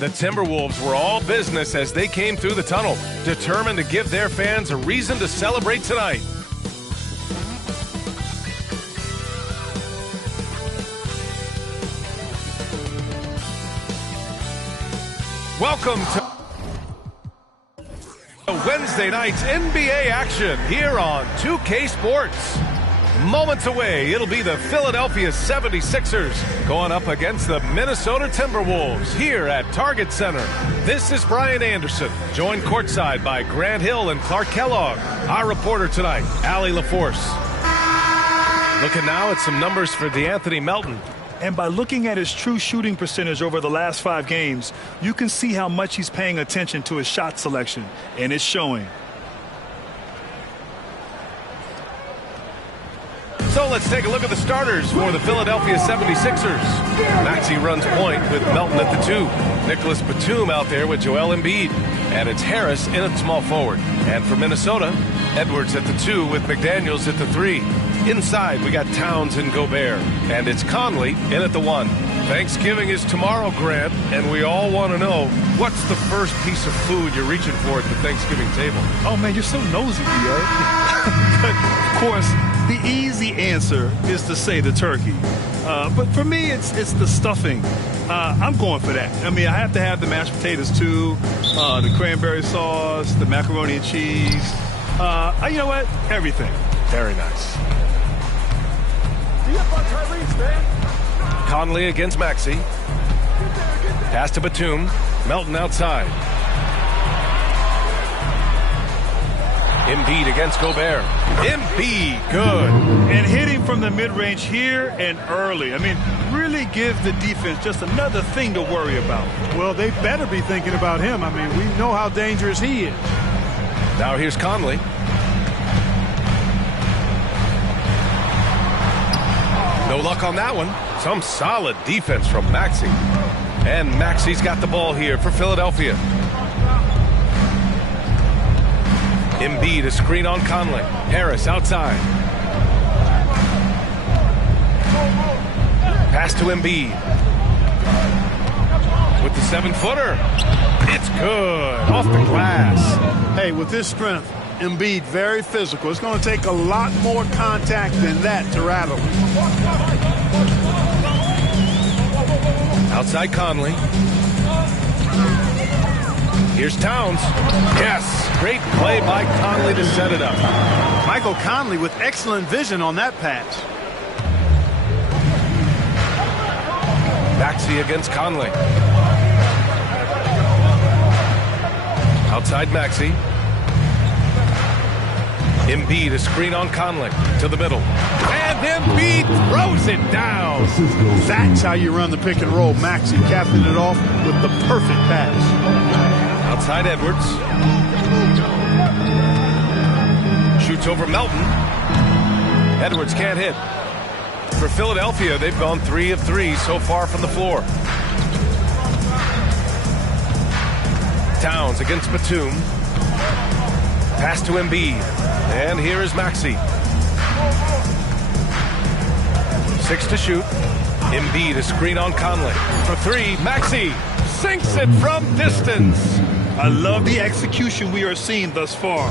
The Timberwolves were all business as they came through the tunnel, determined to give their fans a reason to celebrate tonight. Welcome to Wednesday night's NBA action here on 2K Sports. Moments away, it'll be the Philadelphia 76ers going up against the Minnesota Timberwolves here at Target Center. This is Brian Anderson, joined courtside by Grant Hill and Clark Kellogg. Our reporter tonight, Allie LaForce. Looking now at some numbers for DeAnthony Melton. And by looking at his true shooting percentage over the last 5 games, you can see how much he's paying attention to his shot selection, and it's showing. So let's take a look at the starters for the Philadelphia 76ers. Maxey runs point with Melton at the 2. Nicholas Batum out there with Joel Embiid. And it's Harris in at small forward. And for Minnesota, Edwards at the 2 with McDaniels at the 3. Inside, we got Towns and Gobert. And it's Conley in at the 1. Thanksgiving is tomorrow, Grant, and we all want to know, what's the first piece of food you're reaching for at the Thanksgiving table? Oh, man, you're so nosy, B.A. But, of course, the easy answer is to say the turkey. But for me, it's the stuffing. I'm going for that. I mean, I have to have the mashed potatoes, too, the cranberry sauce, the macaroni and cheese. You know what? Everything. Very nice. Conley against Maxey. Pass to Batum. Melton outside. Embiid against Gobert. Embiid, good. And hitting from the mid-range here and early. I mean, really give the defense just another thing to worry about. Well, they better be thinking about him. I mean, we know how dangerous he is. Now here's Conley. No luck on that one. Some solid defense from Maxey. And Maxey's got the ball here for Philadelphia. Embiid, a screen on Conley. Harris outside. Pass to Embiid. With the 7-footer. It's good. Off the glass. Hey, with this strength, Embiid very physical. It's going to take a lot more contact than that to rattle him. Outside Conley. Here's Towns. Yes, great play by Conley to set it up. Michael Conley with excellent vision on that pass. Maxey against Conley. Outside Maxey. Embiid, a screen on Conley to the middle. And Embiid throws it down. That's how you run the pick and roll. Maxey capping it off with the perfect pass. Outside Edwards. Shoots over Melton. Edwards can't hit. For Philadelphia, they've gone 3 of 3 so far from the floor. Towns against Batum. Pass to Embiid. And here is Maxey. 6 to shoot. Embiid, a screen on Conley. For 3, Maxey sinks it from distance. I love the execution we are seeing thus far.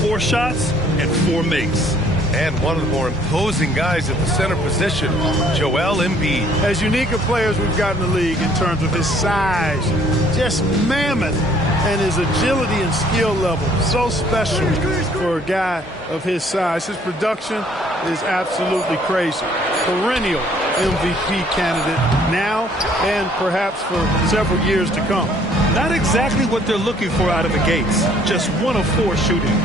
4 shots and 4 makes. And one of the more imposing guys at the center position, Joel Embiid. As unique a player as we've got in the league in terms of his size, just mammoth, and his agility and skill level, so special for a guy of his size. His production is absolutely crazy. Perennial MVP candidate now and perhaps for several years to come. Not exactly what they're looking for out of the gates. Just 1 of 4 shooting.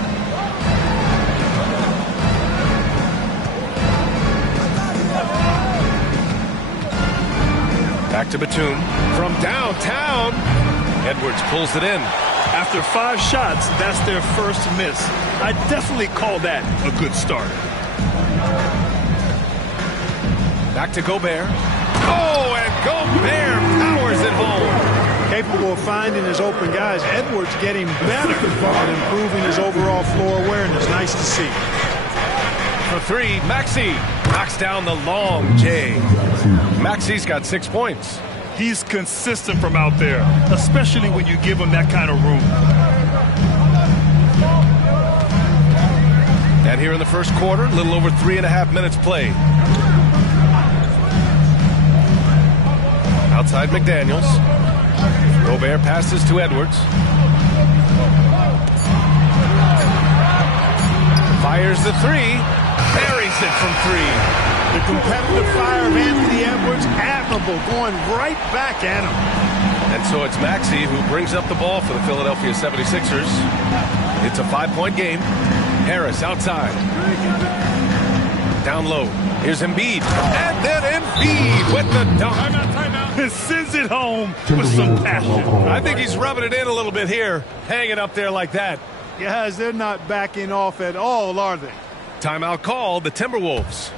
Back to Batum from downtown. Edwards pulls it in. After 5 shots, that's their first miss. I definitely call that a good start. Back to Gobert. Oh, and Gobert powers it home. Capable of finding his open guys. Edwards getting better at improving his overall floor awareness. Nice to see. For 3, Maxey knocks down the long J. Maxey's got 6 points. He's consistent from out there, especially when you give him that kind of room. And here in the first quarter, a little over 3.5 minutes played. Outside McDaniels. Gobert passes to Edwards. Fires the three. Buries it from three. The competitive fire of Anthony Edwards, admirable, going right back at him. And so it's Maxey who brings up the ball for the Philadelphia 76ers. It's a 5-point game. Harris outside. Down low. Here's Embiid. And then Embiid with the dunk. Timeout. Sends it home with some passion. I think he's rubbing it in a little bit here. Hanging up there like that. Guys, they're not backing off at all, are they? Timeout called, the Timberwolves.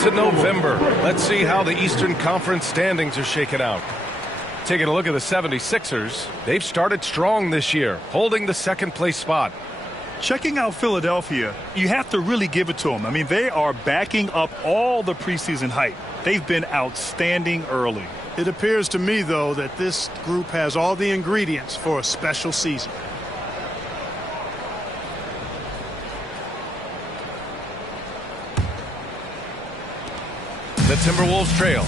To November. Let's see how the Eastern Conference standings are shaken out. Taking a look at the 76ers, they've started strong this year, holding the second place spot. Checking out Philadelphia, you have to really give it to them. I mean, they are backing up all the preseason hype. They've been outstanding early. It appears to me, though, that this group has all the ingredients for a special season. The Timberwolves trail.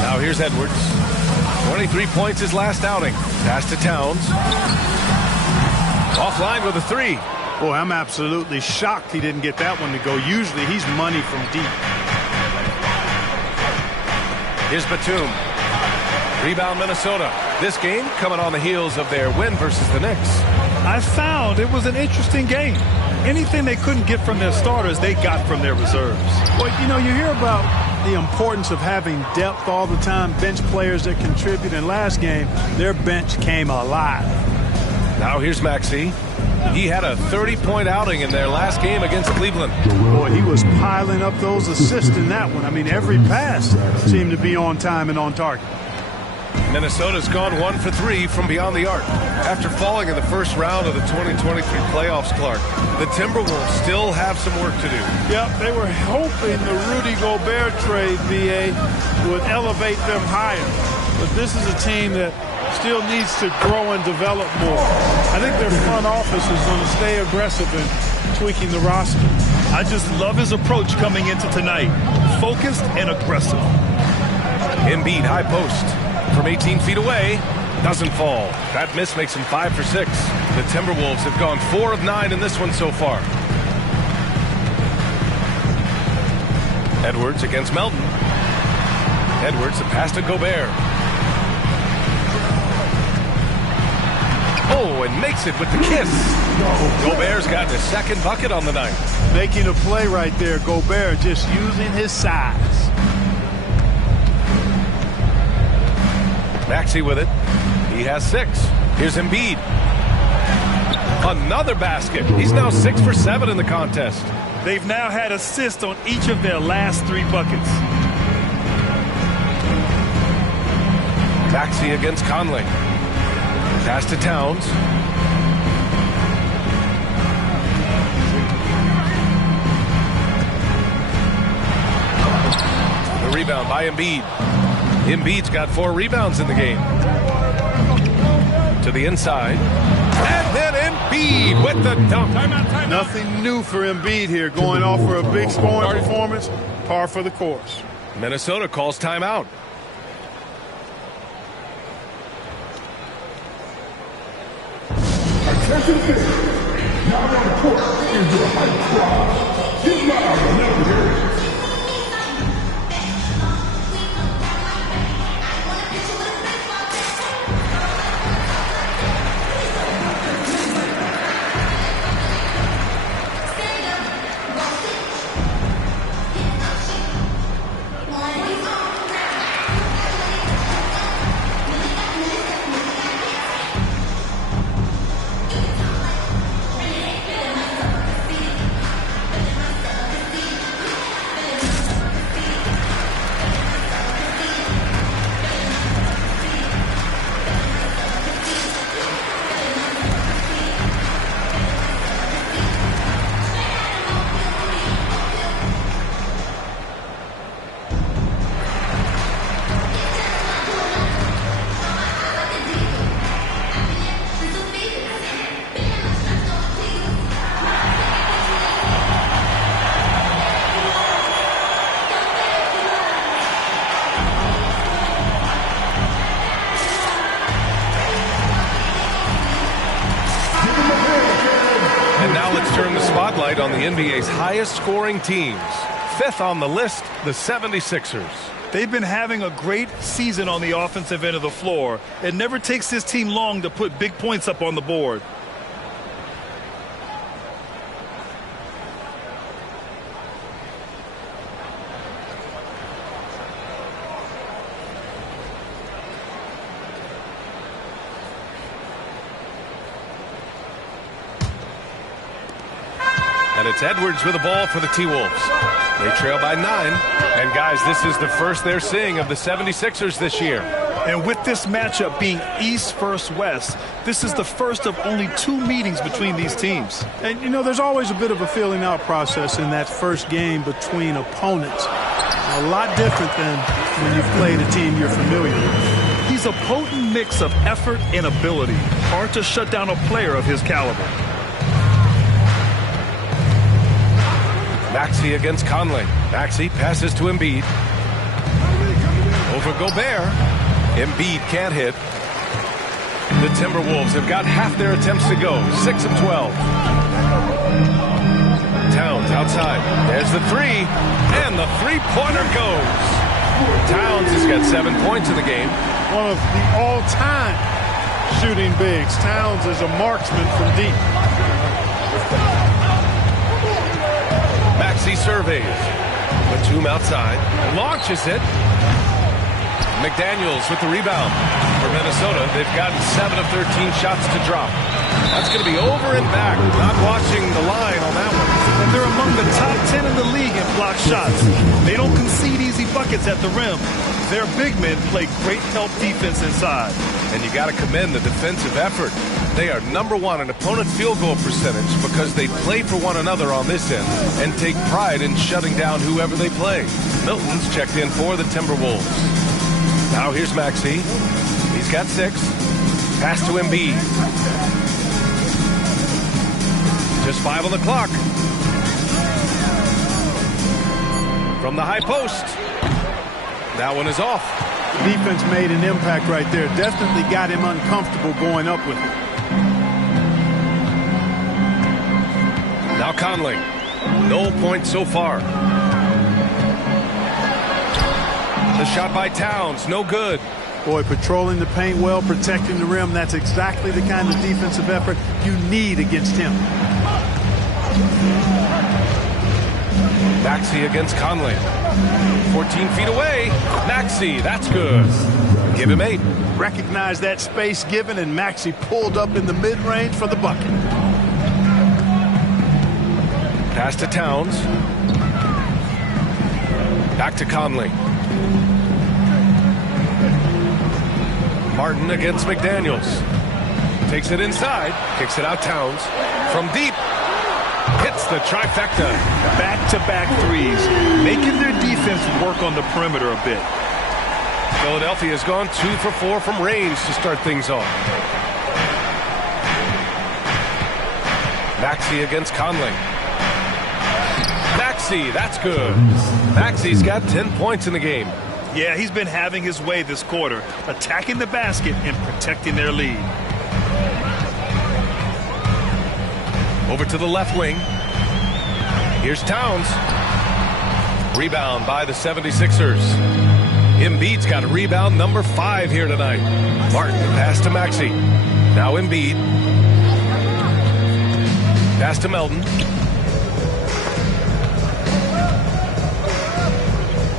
Now here's Edwards. 23 points his last outing. Pass to Towns. Offline with a three. Boy, I'm absolutely shocked he didn't get that one to go. Usually he's money from deep. Here's Batum. Rebound Minnesota. This game coming on the heels of their win versus the Knicks. I found it was an interesting game. Anything they couldn't get from their starters, they got from their reserves. Well, you know, you hear about the importance of having depth all the time, bench players that contribute. In last game, their bench came alive. Now here's Maxey. He had a 30-point outing in their last game against Cleveland. Boy, he was piling up those assists in that one. I mean, every pass seemed to be on time and on target. Minnesota's gone 1 for 3 from beyond the arc. After falling in the first round of the 2023 playoffs, Clark, the Timberwolves still have some work to do. Yep, they were hoping the Rudy Gobert trade, BA, would elevate them higher. But this is a team that still needs to grow and develop more. I think their front office is going to stay aggressive in tweaking the roster. I just love his approach coming into tonight. Focused and aggressive. Embiid high post. From 18 feet away, doesn't fall. That miss makes him 5 for 6. The Timberwolves have gone 4 of 9 in this one so far. Edwards against Melton. Edwards, a pass to Gobert. Oh, and makes it with the kiss. Gobert's gotten his second bucket on the night. Making a play right there. Gobert just using his size. Maxey with it. He has 6. Here's Embiid. Another basket. He's now 6 for 7 in the contest. They've now had assists on each of their last 3 buckets. Maxey against Conley. Pass to Towns. The rebound by Embiid. Embiid's got 4 rebounds in the game. To the inside. And then Embiid with the dunk. Timeout. Nothing new for Embiid here, going off for a big scoring performance. Par for the course. Minnesota calls timeout. Attention fans, now on the court is your hype squad. Get loud and let them hear it. On the NBA's highest scoring teams. 5th on the list, the 76ers. They've been having a great season on the offensive end of the floor. It never takes this team long to put big points up on the board. And it's Edwards with the ball for the T-Wolves. They trail by 9. And, guys, this is the first they're seeing of the 76ers this year. And with this matchup being East versus West, this is the first of only 2 meetings between these teams. And, you know, there's always a bit of a feeling out process in that first game between opponents. A lot different than when you've played a team you're familiar with. He's a potent mix of effort and ability. Hard to shut down a player of his caliber. Maxey against Conley. Maxey passes to Embiid. Over Gobert. Embiid can't hit. The Timberwolves have got half their attempts to go. 6 of 12. Towns outside. There's the 3. And the three-pointer goes. Towns has got 7 points in the game. One of the all-time shooting bigs. Towns is a marksman from deep. Maxey surveys. Batum outside. Launches it. McDaniels with the rebound. For Minnesota, they've gotten 7 of 13 shots to drop. That's going to be over and back. Not watching the line on that one. And they're among the top 10 in the league in block shots. They don't concede easy buckets at the rim. Their big men play great help defense inside. And you got to commend the defensive effort. They are #1 in opponent field goal percentage because they play for one another on this end and take pride in shutting down whoever they play. Milton's checked in for the Timberwolves. Now here's Maxey. He's got 6. Pass to Embiid. Just 5 on the clock. From the high post. That one is off. Defense made an impact right there. Definitely got him uncomfortable going up with it. Now Conley. No points so far. The shot by Towns. No good. Boy, patrolling the paint well, protecting the rim. That's exactly the kind of defensive effort you need against him. Maxey against Conley. 14 feet away. Maxey, that's good. Give him 8. Recognize that space given, and Maxey pulled up in the mid-range for the bucket. Pass to Towns. Back to Conley. Martin against McDaniels. Takes it inside. Kicks it out Towns. From deep. Hits the trifecta. Back-to-back threes, making their defense work on the perimeter a bit. Philadelphia has gone 2 for 4 from range to start things off. Maxey against Conley. Maxey, that's good. Maxey's got 10 points in the game. Yeah, he's been having his way this quarter, attacking the basket and protecting their lead. Over to the left wing. Here's Towns. Rebound by the 76ers. Embiid's got a rebound number 5 here tonight. Martin, pass to Maxey. Now Embiid. Pass to Melton.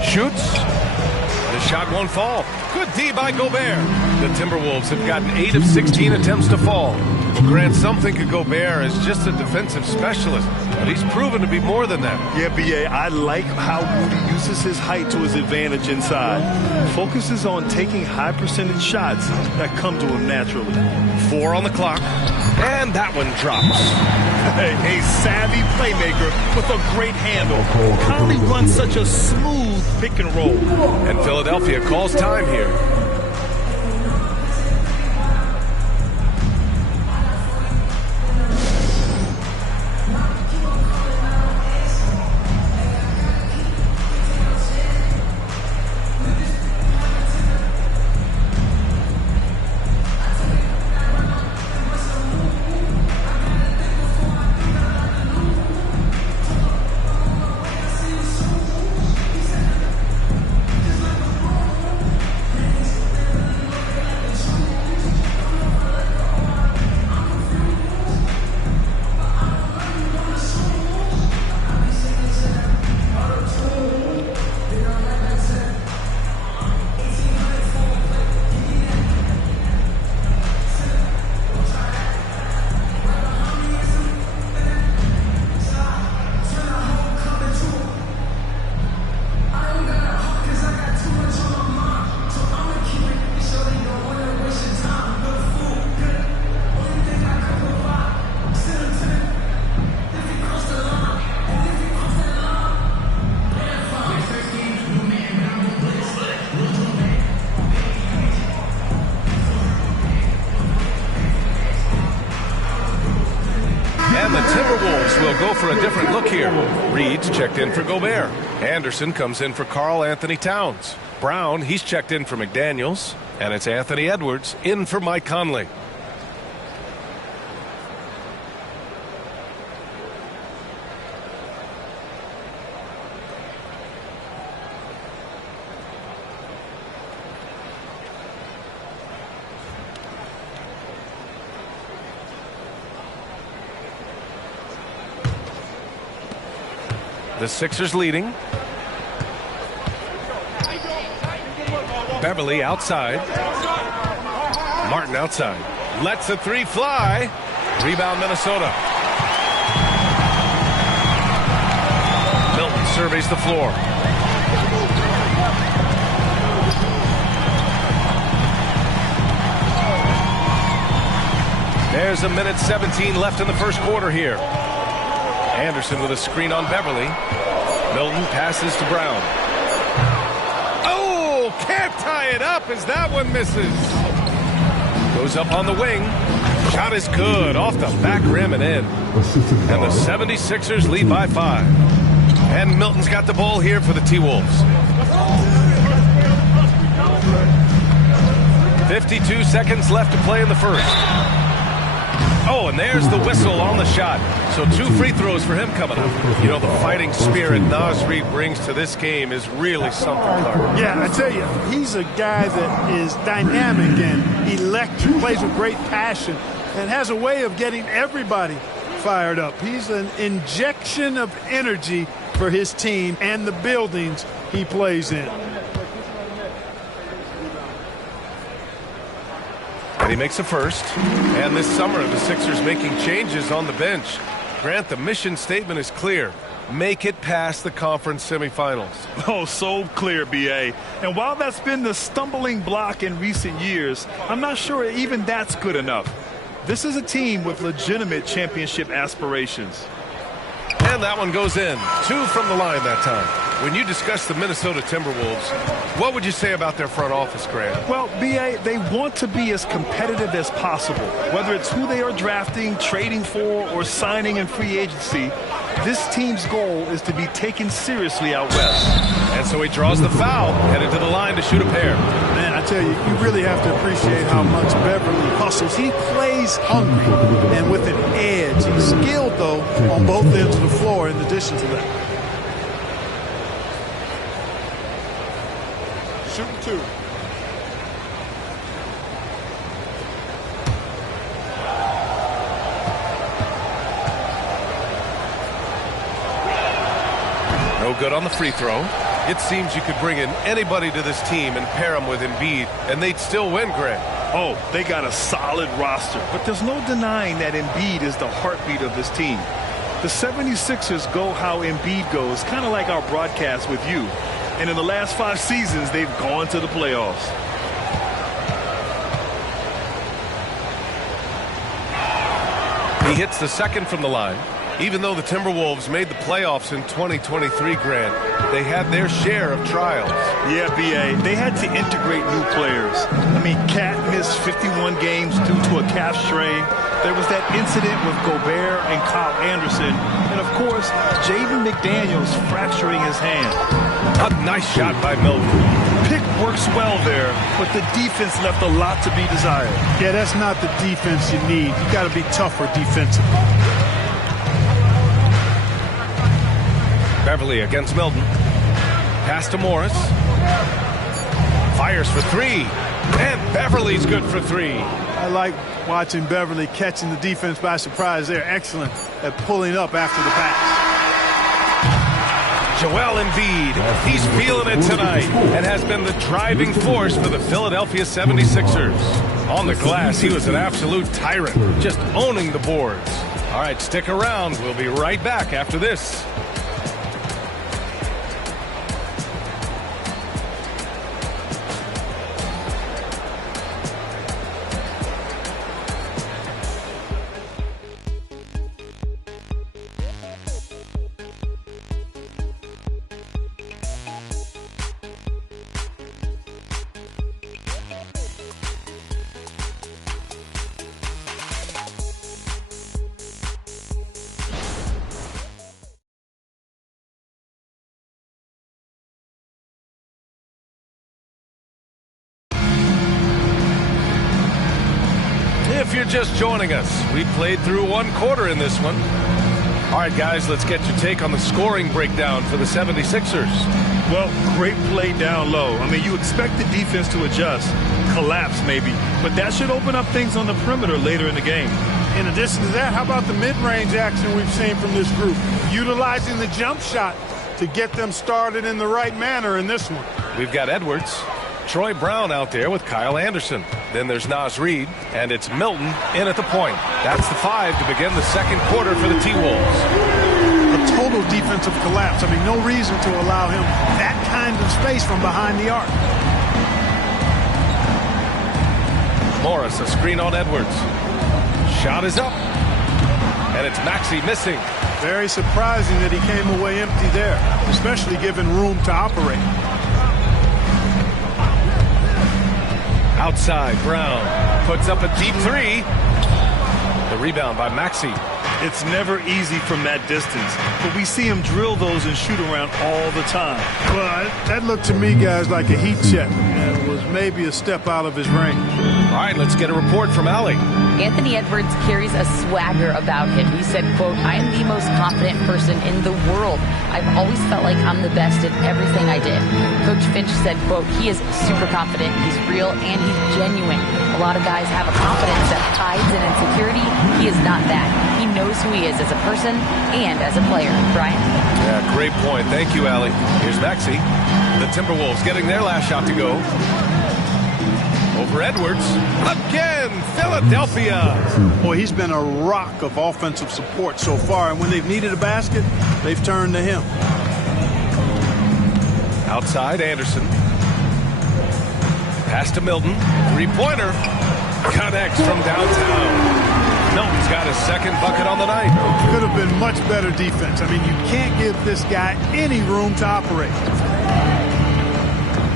Shoots. The shot won't fall. Good D by Gobert. The Timberwolves have gotten 8 of 16 attempts to fall. Well, Grant, some think of Gobert as just a defensive specialist, but he's proven to be more than that. Yeah, B.A., I like how Rudy uses his height to his advantage inside. Focuses on taking high percentage shots that come to him naturally. 4 on the clock, and that one drops. A savvy playmaker with a great handle. Conley runs such a smooth pick and roll. And Philadelphia calls time here. And the Timberwolves will go for a different look here. Reed's checked in for Gobert. Anderson comes in for Karl Anthony Towns. Brown, he's checked in for McDaniels. And it's Anthony Edwards in for Mike Conley. The Sixers leading. Beverly outside. Martin outside. Lets the 3 fly. Rebound Minnesota. Milton surveys the floor. There's a minute 17 left in the first quarter here. Anderson with a screen on Beverly. Milton passes to Brown. Oh, can't tie it up as that one misses. Goes up on the wing. Shot is good. Off the back rim and in. And the 76ers lead by 5. And Milton's got the ball here for the T-Wolves. 52 seconds left to play in the first. Oh, and there's the whistle on the shot. So 2 free throws for him coming up. You know, the fighting spirit Naz Reid brings to this game is really something, Clark. Yeah, I tell you, he's a guy that is dynamic and electric, plays with great passion, and has a way of getting everybody fired up. He's an injection of energy for his team and the buildings he plays in. And he makes a first. And this summer, the Sixers making changes on the bench. Grant, the mission statement is clear. Make it past the conference semifinals. Oh, so clear, B.A. And while that's been the stumbling block in recent years, I'm not sure even that's good enough. This is a team with legitimate championship aspirations. And that one goes in. 2 from the line that time. When you discuss the Minnesota Timberwolves, what would you say about their front office, Grant? Well, B.A., they want to be as competitive as possible. Whether it's who they are drafting, trading for, or signing in free agency, this team's goal is to be taken seriously out west. And so he draws the foul, headed to the line to shoot a pair. Man, I tell you, you really have to appreciate how much Beverly hustles. He plays hungry and with an edge. He's skilled, though, on both ends of the floor in addition to that. Shooting 2. No good on the free throw. It seems you could bring in anybody to this team and pair them with Embiid, and they'd still win, Grant. Oh, they got a solid roster, but there's no denying that Embiid is the heartbeat of this team. The 76ers go how Embiid goes, kind of like our broadcast with you. And in the last 5 seasons, they've gone to the playoffs. He hits the second from the line. Even though the Timberwolves made the playoffs in 2023, Grant, they had their share of trials. Yeah, B.A., they had to integrate new players. I mean, Cat missed 51 games due to a calf strain. There was that incident with Gobert and Kyle Anderson. And, of course, Jaden McDaniels fracturing his hand. A nice shot by Milton. Pick works well there, but the defense left a lot to be desired. Yeah, that's not the defense you need. You got to be tougher defensively. Beverly against Milton. Pass to Morris. Fires for 3. And Beverly's good for 3. I like watching Beverly catching the defense by surprise. They're excellent at pulling up after the pass. Joel Embiid, he's feeling it tonight and has been the driving force for the Philadelphia 76ers. On the glass, he was an absolute tyrant, just owning the boards. All right, stick around. We'll be right back after this. If you're just joining us, we played through 1 quarter in this one. All right, guys, let's get your take on the scoring breakdown for the 76ers. Well, great play down low. I mean, you expect the defense to adjust, collapse maybe, but that should open up things on the perimeter later in the game. In addition to that, how about the mid-range action we've seen from this group? Utilizing the jump shot to get them started in the right manner in this one. We've got Edwards, Troy Brown out there with Kyle Anderson. Then there's Naz Reid, and it's Milton in at the point. That's the 5 to begin the second quarter for the T-Wolves. A total defensive collapse. I mean, no reason to allow him that kind of space from behind the arc. Morris, a screen on Edwards. Shot is up. And it's Maxey missing. Very surprising that he came away empty there, especially given room to operate. Outside, Brown puts up a deep 3. The rebound by Maxey. It's never easy from that distance, but we see him drill those and shoot around all the time. Well, that looked to me, guys, like a heat check. It was maybe a step out of his range. All right, let's get a report from Allie. Anthony Edwards carries a swagger about him. He said, quote, "I am the most confident person in the world. I've always felt like I'm the best at everything I did." Coach Finch said, quote, "He is super confident, he's real, and he's genuine. A lot of guys have a confidence that hides in insecurity. He is not that. He knows who he is as a person and as a player." Brian? Yeah, great point. Thank you, Allie. Here's Maxey. The Timberwolves getting their last shot to go. Over Edwards. Again, Philadelphia. Boy, he's been a rock of offensive support so far, and when they've needed a basket, they've turned to him. Outside, Anderson. Pass to Milton. Three-pointer. Connects from downtown. Milton's got his second bucket on the night. Could have been much better defense. I mean, you can't give this guy any room to operate.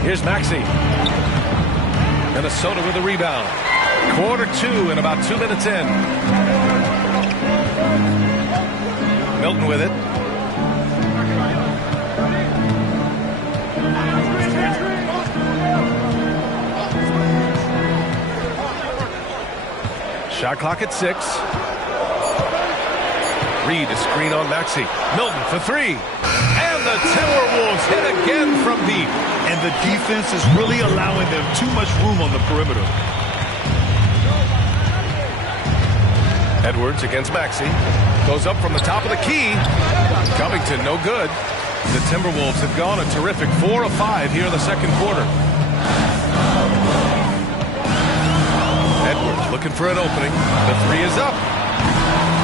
Here's Maxey. Minnesota with a rebound. Quarter 2 and about 2 minutes in. Milton with it. Shot clock at 6. Reed a screen on Maxey. Milton for 3. And the Timberwolves hit again from deep. And the defense is really allowing them too much room on the perimeter. Edwards against Maxey. Goes up from the top of the key. Covington no good. The Timberwolves have gone a terrific 4 of 5 here in the second quarter. Edwards looking for an opening. The 3 is up.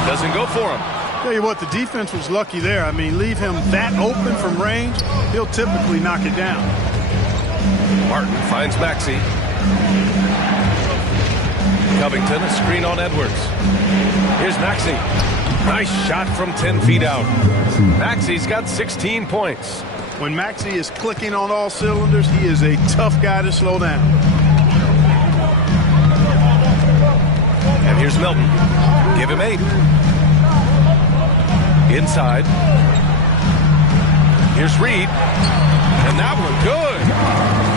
Doesn't go for him. Tell you what, the defense was lucky there. I mean, leave him that open from range, he'll typically knock it down. Martin finds Maxey. Covington, a screen on Edwards. Here's Maxey. Nice shot from 10 feet out. Maxey's got 16 points. When Maxey is clicking on all cylinders, he is a tough guy to slow down. And here's Milton. Give him 8. Inside. Here's Reed. And that one good.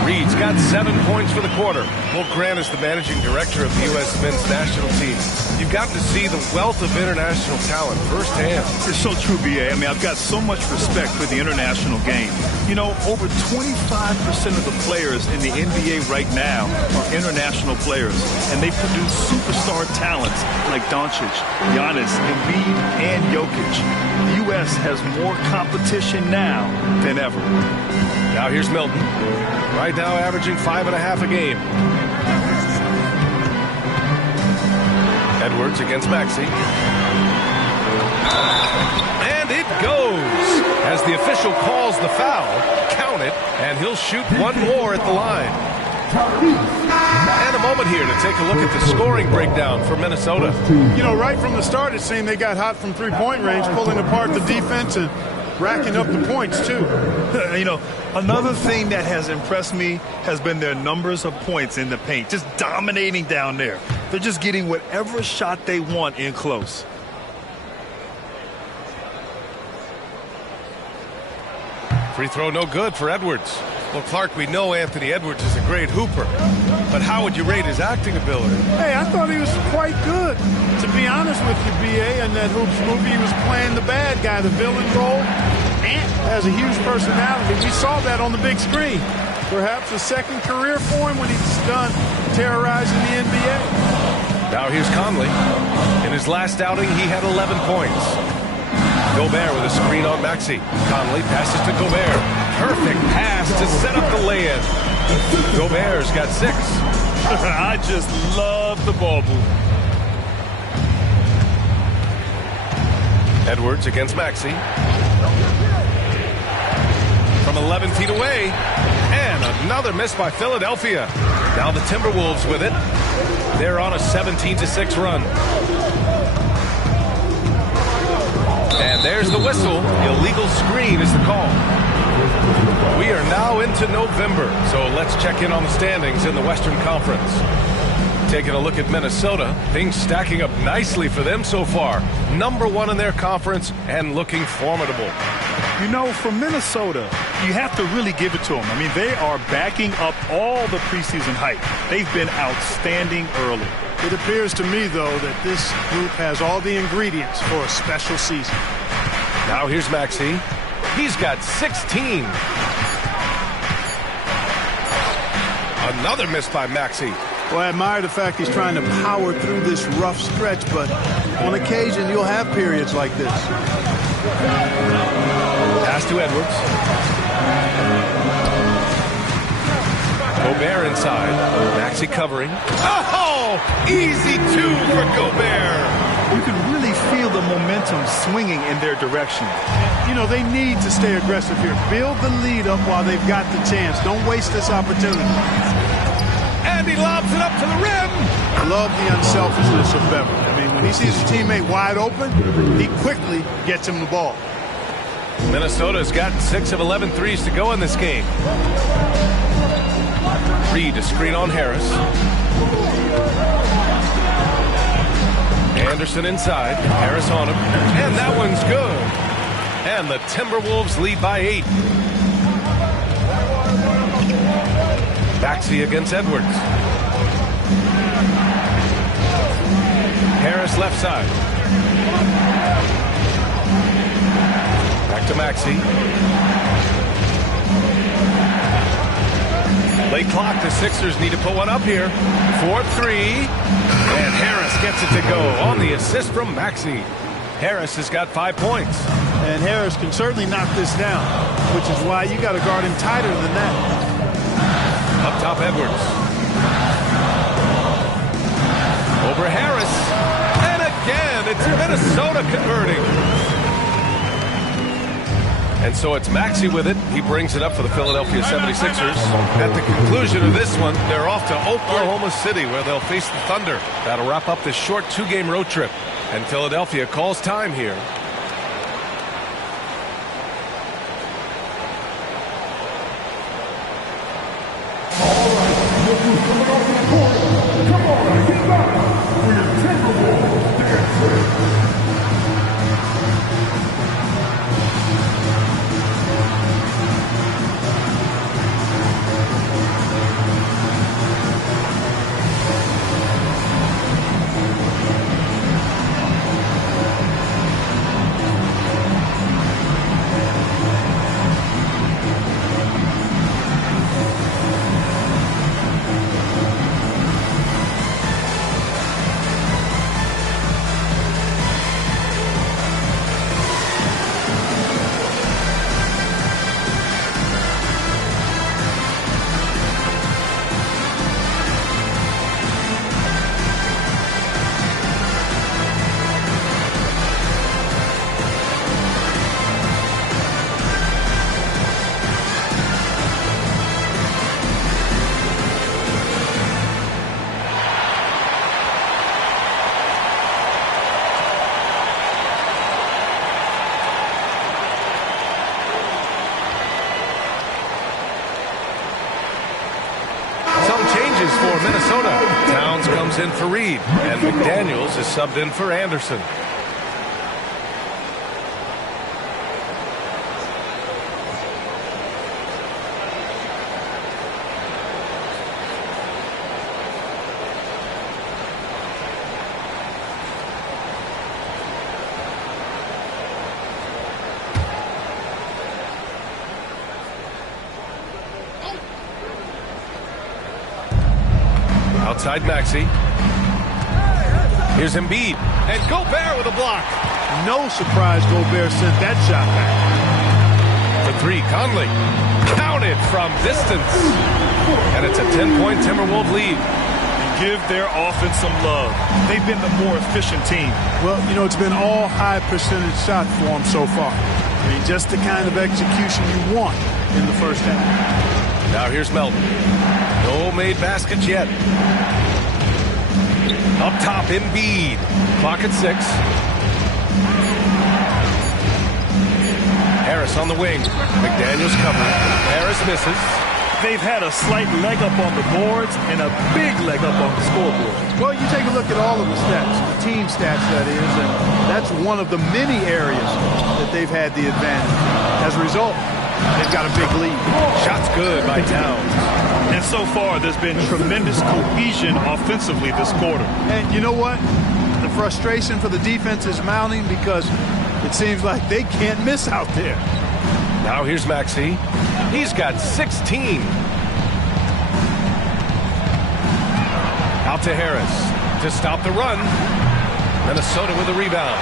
Reed's got 7 points for the quarter. Will Grant is the managing director of the U.S. men's national team. You've got to see the wealth of international talent firsthand. It's so true, B.A. I mean, I've got so much respect for the international game. You know, over 25% of the players in the NBA right now are international players, and they produce superstar talents like Doncic, Giannis, Embiid, and Jokic. The U.S. has more competition now than ever. Now here's Milton. Right now averaging 5.5 a game. Edwards against Maxey. And it goes. As the official calls the foul, count it, and he'll shoot one more at the line. And a moment here to take a look at the scoring breakdown for Minnesota. You know, right from the start, it seemed they got hot from three-point range, pulling apart the defense and racking up the points, too. You know, another thing that has impressed me has been their numbers of points in the paint, just dominating down there. They're just getting whatever shot they want in close. Free throw no good for Edwards. Well, Clark, we know Anthony Edwards is a great hooper, but how would you rate his acting ability? Hey, I thought he was quite good. To be honest with you, B.A., in that Hoops movie, he was playing the bad guy, the villain role. Ant has a huge personality. We saw that on the big screen. Perhaps a second career for him when he's done terrorizing the NBA. Now here's Conley. In his last outing, he had 11 points. Gobert with a screen on Maxey. Conley passes to Gobert. Perfect pass to set up the lay-in. Gobert's got 6. I just love the ball movement. Edwards against Maxey. From 11 feet away. And another miss by Philadelphia. Now the Timberwolves with it. They're on a 17-6 run. And there's the whistle. Illegal screen is the call. We are now into November, so let's check in on the standings in the Western Conference. Taking a look at Minnesota, things stacking up nicely for them so far. Number 1 in their conference and looking formidable. You know, for Minnesota, you have to really give it to them. I mean, they are backing up all the preseason hype. They've been outstanding early. It appears to me, though, that this group has all the ingredients for a special season. Now here's Maxey. He's got 16. Another miss by Maxey. Well, I admire the fact he's trying to power through this rough stretch, but on occasion you'll have periods like this. Pass to Edwards. Gobert inside. Maxey covering. Oh! Easy 2 for Gobert. You can really feel the momentum swinging in their direction. You know, they need to stay aggressive here. Build the lead up while they've got the chance. Don't waste this opportunity. And he lobs it up to the rim. love the unselfishness of Beverly. I mean, when he sees his teammate wide open, he quickly gets him the ball. Minnesota's gotten 6 of 11 threes to go in this game. Reed to screen on Harris. Anderson inside. Harris on him. And that one's good. And the Timberwolves lead by 8. Maxey against Edwards. Harris left side. Back to Maxey. Late clock. The Sixers need to put one up here. 4-3. And Harris gets it to go on the assist from Maxey. Harris has got 5 points. And Harris can certainly knock this down, which is why you got to guard him tighter than that. Up top, Edwards. Over Harris. And again, it's Minnesota converting. And so it's Maxey with it. He brings it up for the Philadelphia 76ers. At the conclusion of this one, they're off to Oklahoma City, where they'll face the Thunder. That'll wrap up this short 2-game road trip. And Philadelphia calls time here. Come on, get back for your Timberwolves dancer. For Minnesota. Towns comes in for Reed, and McDaniels is subbed in for Anderson. Outside Maxey. Here's Embiid. And Gobert with a block. No surprise Gobert sent that shot back. The 3, Conley. Counted from distance. And it's a 10-point Timberwolves lead. Give their offense some love. They've been the more efficient team. Well, you know, it's been all high percentage shots for them so far. I mean, just the kind of execution you want in the first half. Now here's Melton. No made baskets yet. Up top, Embiid. Clock at 6. Harris on the wing. McDaniels covering. Harris misses. They've had a slight leg up on the boards and a big leg up on the scoreboard. Well, you take a look at all of the stats, the team stats that is, and that's one of the many areas that they've had the advantage. As a result, they've got a big lead. Shots good by Towns. And so far, there's been tremendous cohesion offensively this quarter. And you know what? The frustration for the defense is mounting because it seems like they can't miss out there. Now here's Maxey. He's got 16. Out to Harris to stop the run. Minnesota with a rebound.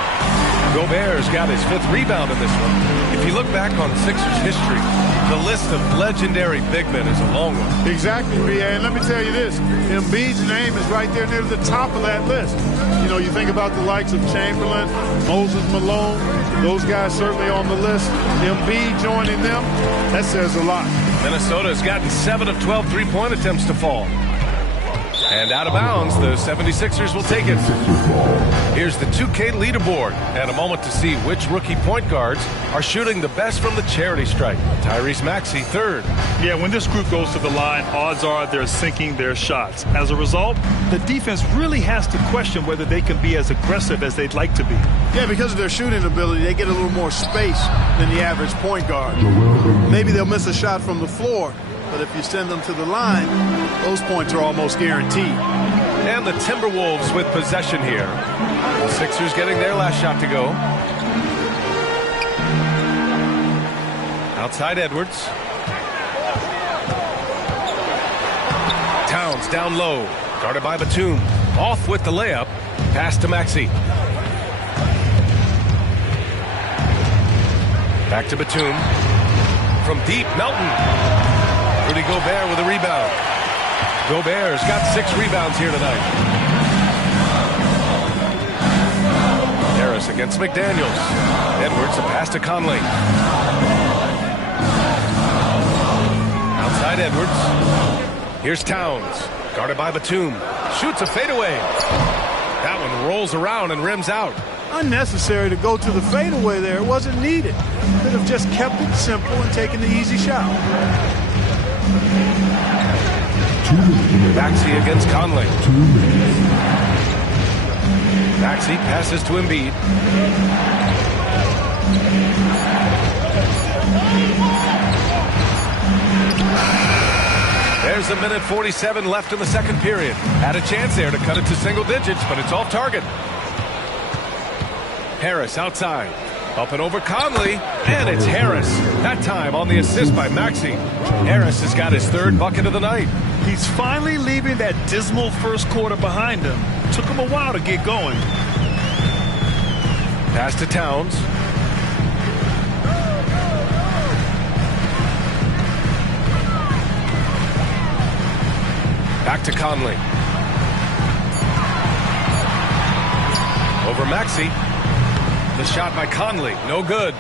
Gobert's got his 5th rebound in this one. If you look back on Sixers history, the list of legendary big men is a long one. Exactly, B.A. And let me tell you this. Embiid's name is right there near the top of that list. You know, you think about the likes of Chamberlain, Moses Malone, those guys certainly on the list. Embiid joining them, that says a lot. Minnesota's gotten 7 of 12 three-point attempts to fall. And out of bounds, the 76ers will take it. Here's the 2K leaderboard and a moment to see which rookie point guards are shooting the best from the charity stripe. Tyrese Maxey, third. Yeah, when this group goes to the line, odds are they're sinking their shots. As a result, the defense really has to question whether they can be as aggressive as they'd like to be. Yeah, because of their shooting ability, they get a little more space than the average point guard. Maybe they'll miss a shot from the floor, but if you send them to the line, those points are almost guaranteed. And the Timberwolves with possession here. The Sixers getting their last shot to go. Outside Edwards. Towns down low. Guarded by Batum. Off with the layup. Pass to Maxey. Back to Batum. From deep, Melton. Rudy Gobert with a rebound. Gobert's got 6 rebounds here tonight. Harris against McDaniels. Edwards, a pass to Conley. Outside Edwards. Here's Towns. Guarded by Batum. Shoots a fadeaway. That one rolls around and rims out. Unnecessary to go to the fadeaway there. It wasn't needed. Could have just kept it simple and taken the easy shot. Maxey against Conley. Maxey passes to Embiid. There's a minute 47 left in the second period. Had a chance there to cut it to single digits, but it's off target. Harris outside. Up and over Conley, and it's Harris. That time on the assist by Maxey. Harris has got his 3rd bucket of the night. He's finally leaving that dismal first quarter behind him. Took him a while to get going. Pass to Towns. Back to Conley. Over Maxey. The shot by Conley, no good.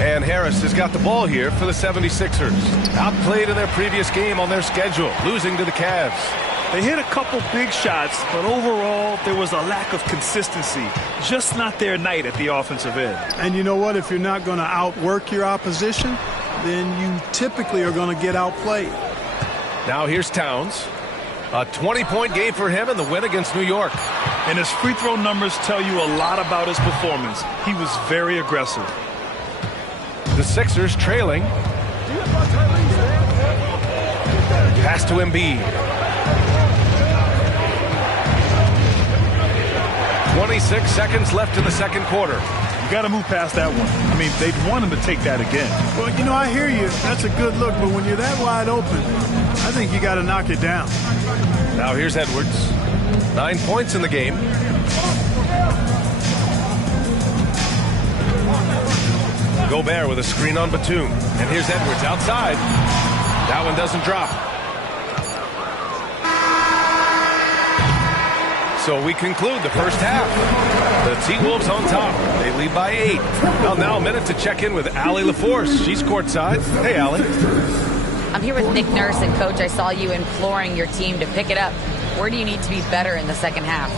And Harris has got the ball here for the 76ers. Outplayed in their previous game on their schedule, losing to the Cavs. They hit a couple big shots, but overall, there was a lack of consistency. Just not their night at the offensive end. And you know what? If you're not going to outwork your opposition, then you typically are going to get outplayed. Now here's Towns. A 20-point game for him in the win against New York. And his free throw numbers tell you a lot about his performance. He was very aggressive. The Sixers trailing. Pass to Embiid. 26 seconds left in the second quarter. You got to move past that one. I mean, they'd want him to take that again. Well, you know, I hear you. That's a good look, but when you're that wide open, I think you got to knock it down. Now here's Edwards. 9 points in the game. Gobert with a screen on Batum. And here's Edwards outside. That one doesn't drop. So we conclude the first half. The T-Wolves on top. They lead by 8. Well, now a minute to check in with Allie LaForce. She's courtside. Hey, Allie. I'm here with Nick Nurse, and Coach, I saw you imploring your team to pick it up. Where do you need to be better in the second half?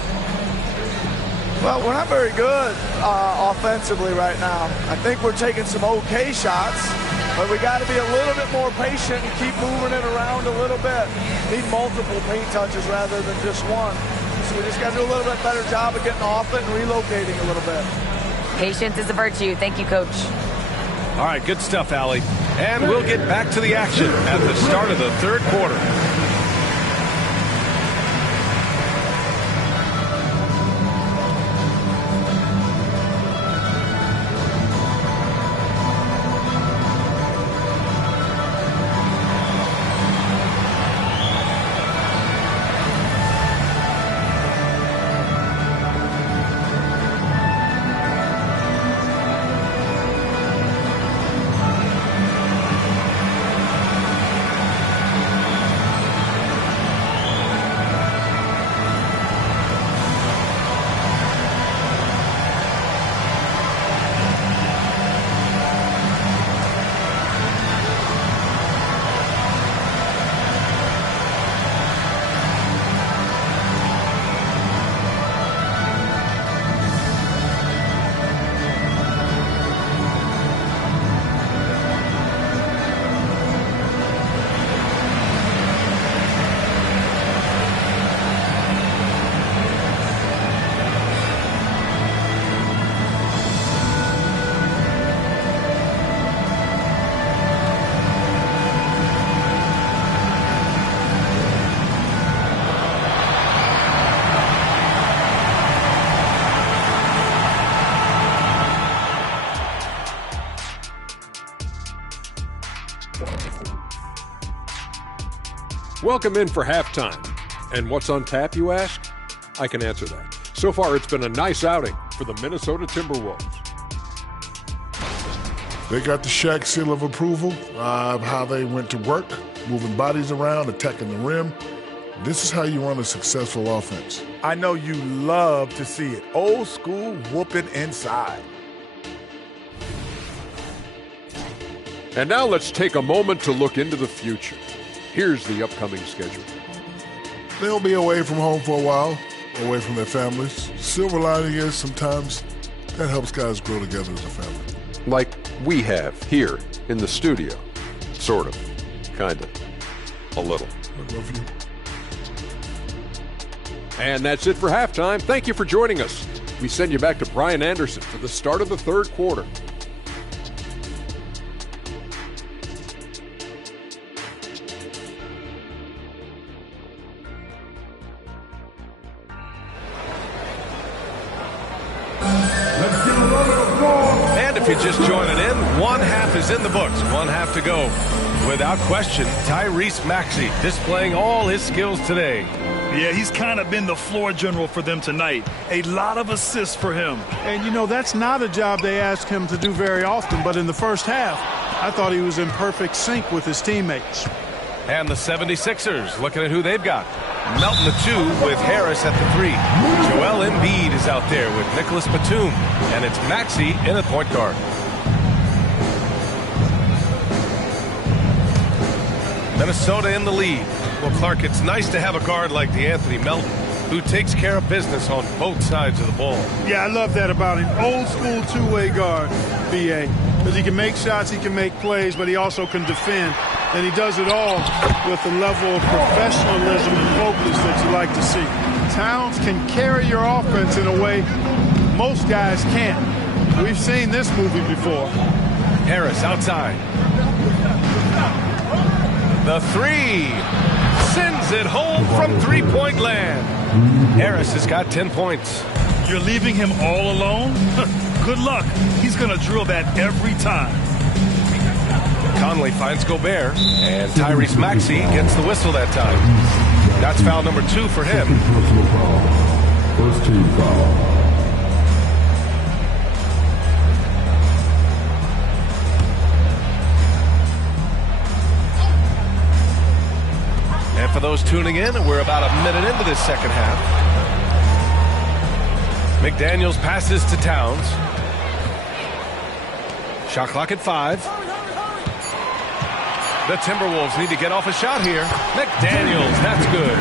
Well, we're not very good offensively right now. I think we're taking some okay shots, but we got to be a little bit more patient and keep moving it around a little bit. Need multiple paint touches rather than just one. So we just got to do a little bit better job of getting off it and relocating a little bit. Patience is a virtue. Thank you, Coach. All right, good stuff, Allie. And we'll get back to the action at the start of the third quarter. Welcome in for halftime. And what's on tap, you ask? I can answer that. So far, it's been a nice outing for the Minnesota Timberwolves. They got the Shaq seal of approval of how they went to work, moving bodies around, attacking the rim. This is how you run a successful offense. I know you love to see it. Old school whooping inside. And now let's take a moment to look into the future. Here's the upcoming schedule. They'll be away from home for a while, away from their families. Silver lining is sometimes that helps guys grow together as a family. Like we have here in the studio. Sort of. Kind of. A little. I love you. And that's it for halftime. Thank you for joining us. We send you back to Brian Anderson for the start of the third quarter. And if you're just joining in, one half is in the books, one half to go. Without question, Tyrese Maxey displaying all his skills today. Yeah, he's kind of been the floor general for them tonight. A lot of assists for him. And, you know, that's not a job they ask him to do very often. But in the first half, I thought he was in perfect sync with his teammates. And the 76ers looking at who they've got. Melton the 2 with Harris at the 3. Joel Embiid is out there with Nicholas Batum. And it's Maxey in at point guard. Minnesota in the lead. Well, Clark, it's nice to have a guard like DeAnthony Melton who takes care of business on both sides of the ball. Yeah, I love that about him. Old school two-way guard, BA. Because he can make shots, he can make plays, but he also can defend. And he does it all with the level of professionalism and focus that you like to see. Towns can carry your offense in a way most guys can't. We've seen this movie before. Harris outside. The 3. Sends it home from three-point land. Harris has got 10 points. You're leaving him all alone? Good luck. He's going to drill that every time. Conley finds Gobert, and Tyrese Maxey gets the whistle that time. That's foul number 2 for him. First team foul. And for those tuning in, we're about a minute into this second half. McDaniels passes to Towns. Shot clock at 5. The Timberwolves need to get off a shot here. McDaniels, that's good.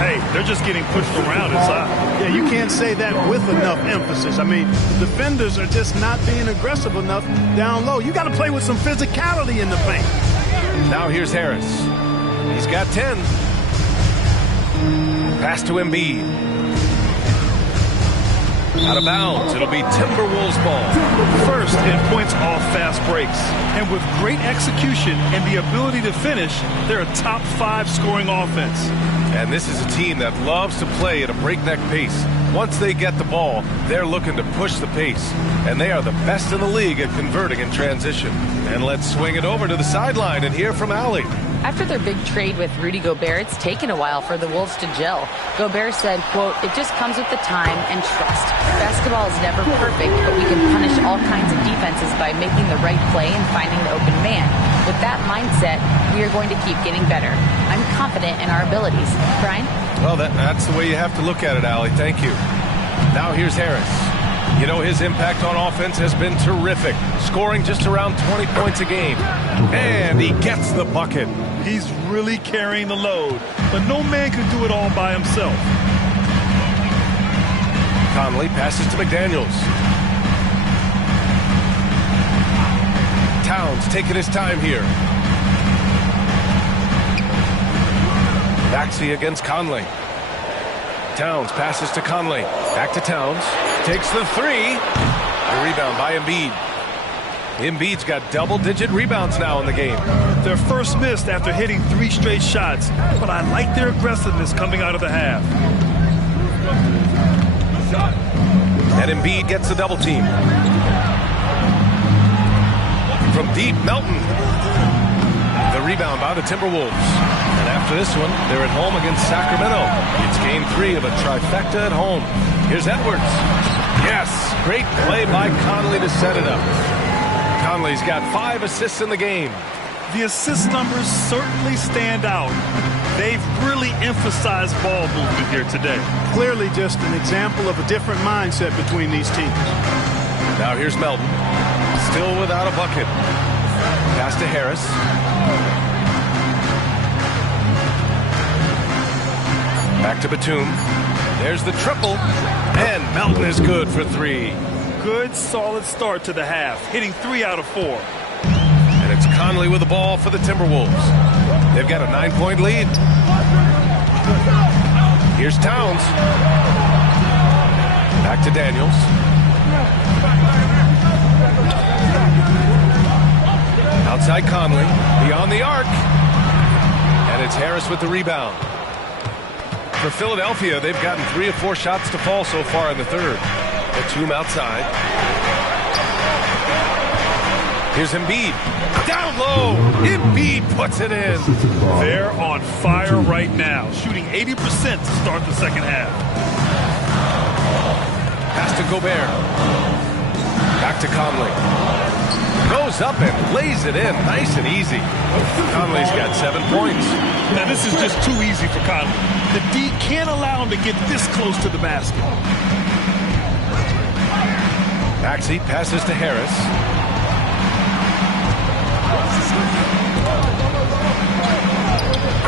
Hey, they're just getting pushed around inside. Yeah, you can't say that with enough emphasis. I mean, the defenders are just not being aggressive enough down low. You got to play with some physicality in the paint. Now here's Harris. He's got 10. Pass to Embiid. Out of bounds. It'll be Timberwolves ball. First in points off fast breaks. And with great execution and the ability to finish, they're a top 5 scoring offense. And this is a team that loves to play at a breakneck pace. Once they get the ball, they're looking to push the pace. And they are the best in the league at converting in transition. And let's swing it over to the sideline and hear from Allie. After their big trade with Rudy Gobert, it's taken a while for the Wolves to gel. Gobert said, quote, "It just comes with the time and trust. Basketball is never perfect, but we can punish all kinds of defenses by making the right play and finding the open man. With that mindset, we are going to keep getting better. I'm confident in our abilities." Brian? Well, that's the way you have to look at it, Allie. Thank you. Now here's Harris. You know, his impact on offense has been terrific, scoring just around 20 points a game. And he gets the bucket. He's really carrying the load, but no man can do it all by himself. Conley passes to McDaniels. Towns taking his time here. Maxey against Conley. Towns passes to Conley. Back to Towns. Takes the 3. The rebound by Embiid. Embiid's got double-digit rebounds now in the game. Their first missed after hitting 3 straight shots, but I like their aggressiveness coming out of the half. And Embiid gets the double team. From deep, Melton. The rebound by the Timberwolves. And after After this one, they're at home against Sacramento. It's game 3 of a trifecta at home. Here's Edwards. Yes, great play by Conley to set it up. Conley's got 5 assists in the game. The assist numbers certainly stand out. They've really emphasized ball movement here today. Clearly just an example of a different mindset between these teams. Now here's Melton. Still without a bucket. Pass to Harris. Back to Batum. There's the triple. And Melton is good for 3. Good, solid start to the half, hitting 3 out of 4. And it's Conley with the ball for the Timberwolves. They've got a 9-point lead. Here's Towns. Back to Daniels. Outside Conley. Beyond the arc. And it's Harris with the rebound. For Philadelphia, they've gotten 3 of 4 shots to fall so far in the third. Batum outside. Here's Embiid. Down low. Embiid puts it in. They're on fire right now, shooting 80% to start the second half. Pass to Gobert. Back to Conley. Goes up and lays it in. Nice and easy. Conley's got 7 points. Now this is just too easy for Conley. The D can't allow him to get this close to the basket. Maxey passes to Harris.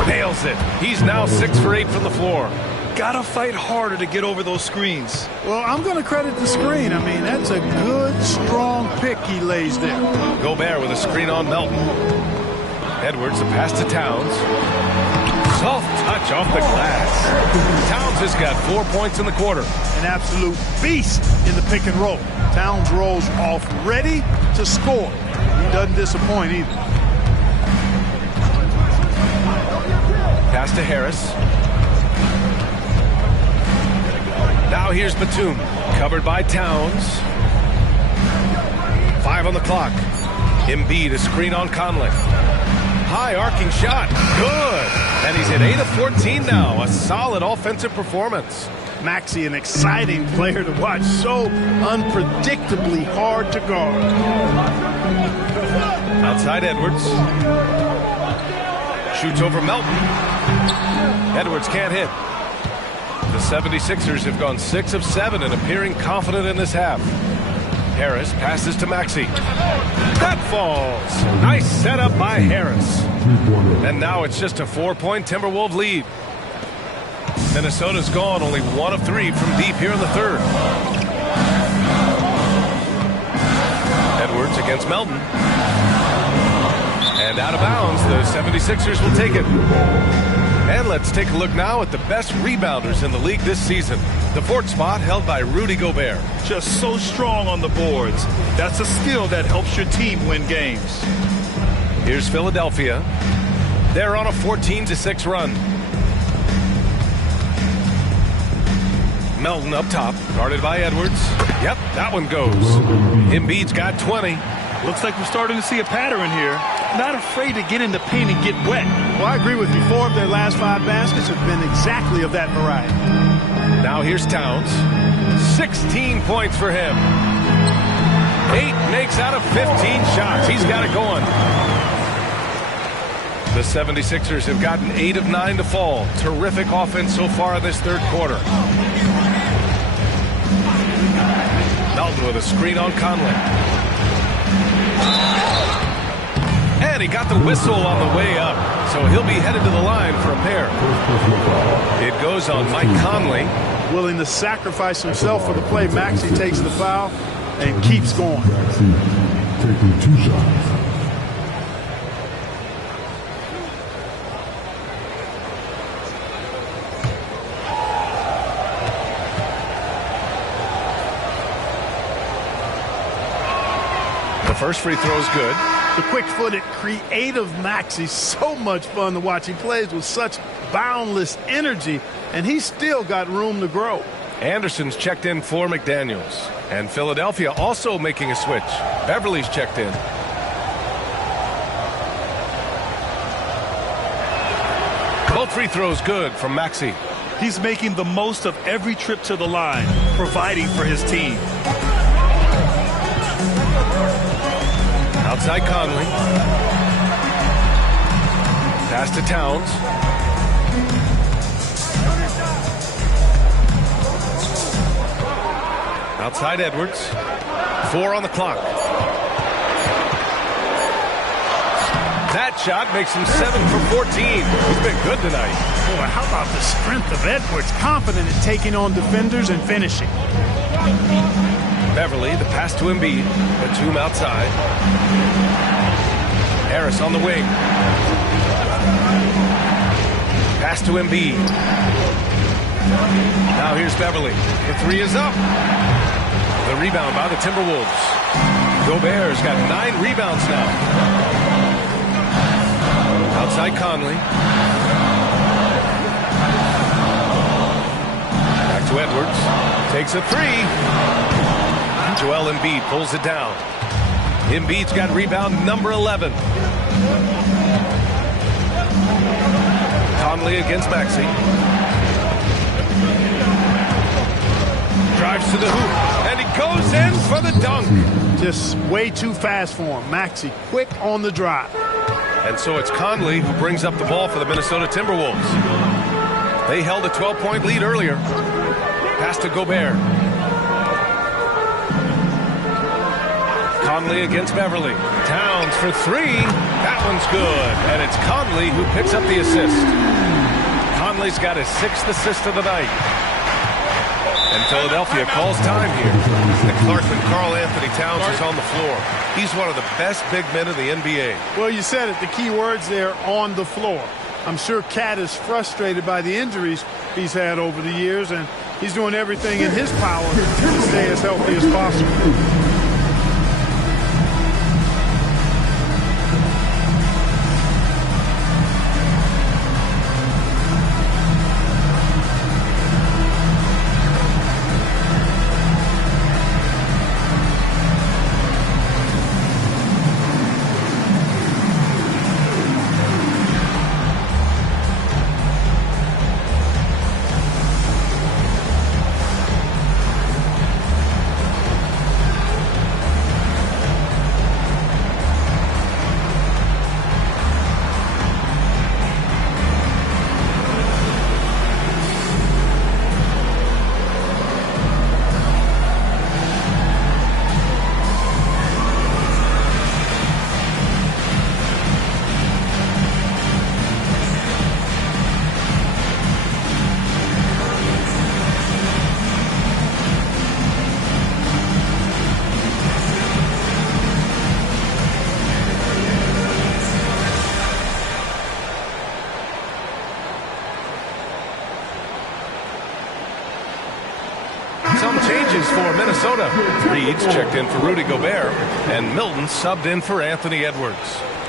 Nails it. He's now 6 for 8 from the floor. Gotta fight harder to get over those screens. Well, I'm going to credit the screen. I mean, that's a good, strong pick he lays there. Gobert with a screen on Melton. Edwards, a pass to Towns. Soft touch off the glass. Towns has got 4 points in the quarter. An absolute beast in the pick and roll. Towns rolls off ready to score. He doesn't disappoint either. Pass to Harris. Now here's Batum. Covered by Towns. 5 on the clock. Embiid, a screen on Conley. High arcing shot. Good. And he's at 8 of 14 now. A solid offensive performance. Maxey, an exciting player to watch. So unpredictably hard to guard. Outside Edwards. Shoots over Melton. Edwards can't hit. The 76ers have gone 6 of 7 and appearing confident in this half. Harris passes to Maxey. That falls. Nice setup by Harris. And now it's just a 4-point Timberwolves lead. Minnesota's gone only 1 of 3 from deep here in the third. Edwards against Melton. And out of bounds, the 76ers will take it. And let's take a look now at the best rebounders in the league this season. The 4th spot held by Rudy Gobert. Just so strong on the boards. That's a skill that helps your team win games. Here's Philadelphia. They're on a 14-6 run. Melton up top, guarded by Edwards. Yep, that one goes. Embiid's got 20. Looks like we're starting to see a pattern here. Not afraid to get in the paint and get wet. Well, I agree with you. 4 of their last 5 baskets have been exactly of that variety. Now here's Towns. 16 points for him. 8 makes out of 15 shots. He's got it going. The 76ers have gotten 8 of 9 to fall. Terrific offense so far in this third quarter. Melton with a screen on Conley. And he got the whistle on the way up, so he'll be headed to the line for a pair. It goes on Mike Conley. Willing to sacrifice himself for the play. Maxey takes the foul and keeps going. Maxey taking 2 shots. The first free throw is good. The quick-footed, creative Maxey, so much fun to watch. He plays with such boundless energy, and he's still got room to grow. Anderson's checked in for McDaniels. And Philadelphia also making a switch. Beverly's checked in. Both free throws good from Maxey. He's making the most of every trip to the line, providing for his team. Outside Conley. Pass to Towns. Outside Edwards. 4 on the clock. That shot makes him 7 for 14. He's been good tonight. Boy, how about the strength of Edwards? Confident in taking on defenders and finishing. Beverly, the pass to Embiid. Batum outside. Harris on the wing. Pass to Embiid. Now here's Beverly. The three is up. The rebound by the Timberwolves. Gobert's got 9 rebounds now. Outside Conley. Back to Edwards. Takes a 3. Joel Embiid pulls it down. Embiid's got rebound number 11. Conley against Maxey. Drives to the hoop. And he goes in for the dunk. Just way too fast for him. Maxey quick on the drive. And so it's Conley who brings up the ball for the Minnesota Timberwolves. They held a 12-point lead earlier. Pass to Gobert. Conley against Beverly. Towns for 3. That one's good. And it's Conley who picks up the assist. Conley's got his 6th assist of the night. And Philadelphia calls time here. And Clarkman, Karl Anthony Towns is on the floor. He's one of the best big men in the NBA. Well, you said it. The key words there, on the floor. I'm sure Cat is frustrated by the injuries he's had over the years, and he's doing everything in his power to stay as healthy as possible. Some changes for Minnesota. Reed's checked in for Rudy Gobert, and Milton subbed in for Anthony Edwards.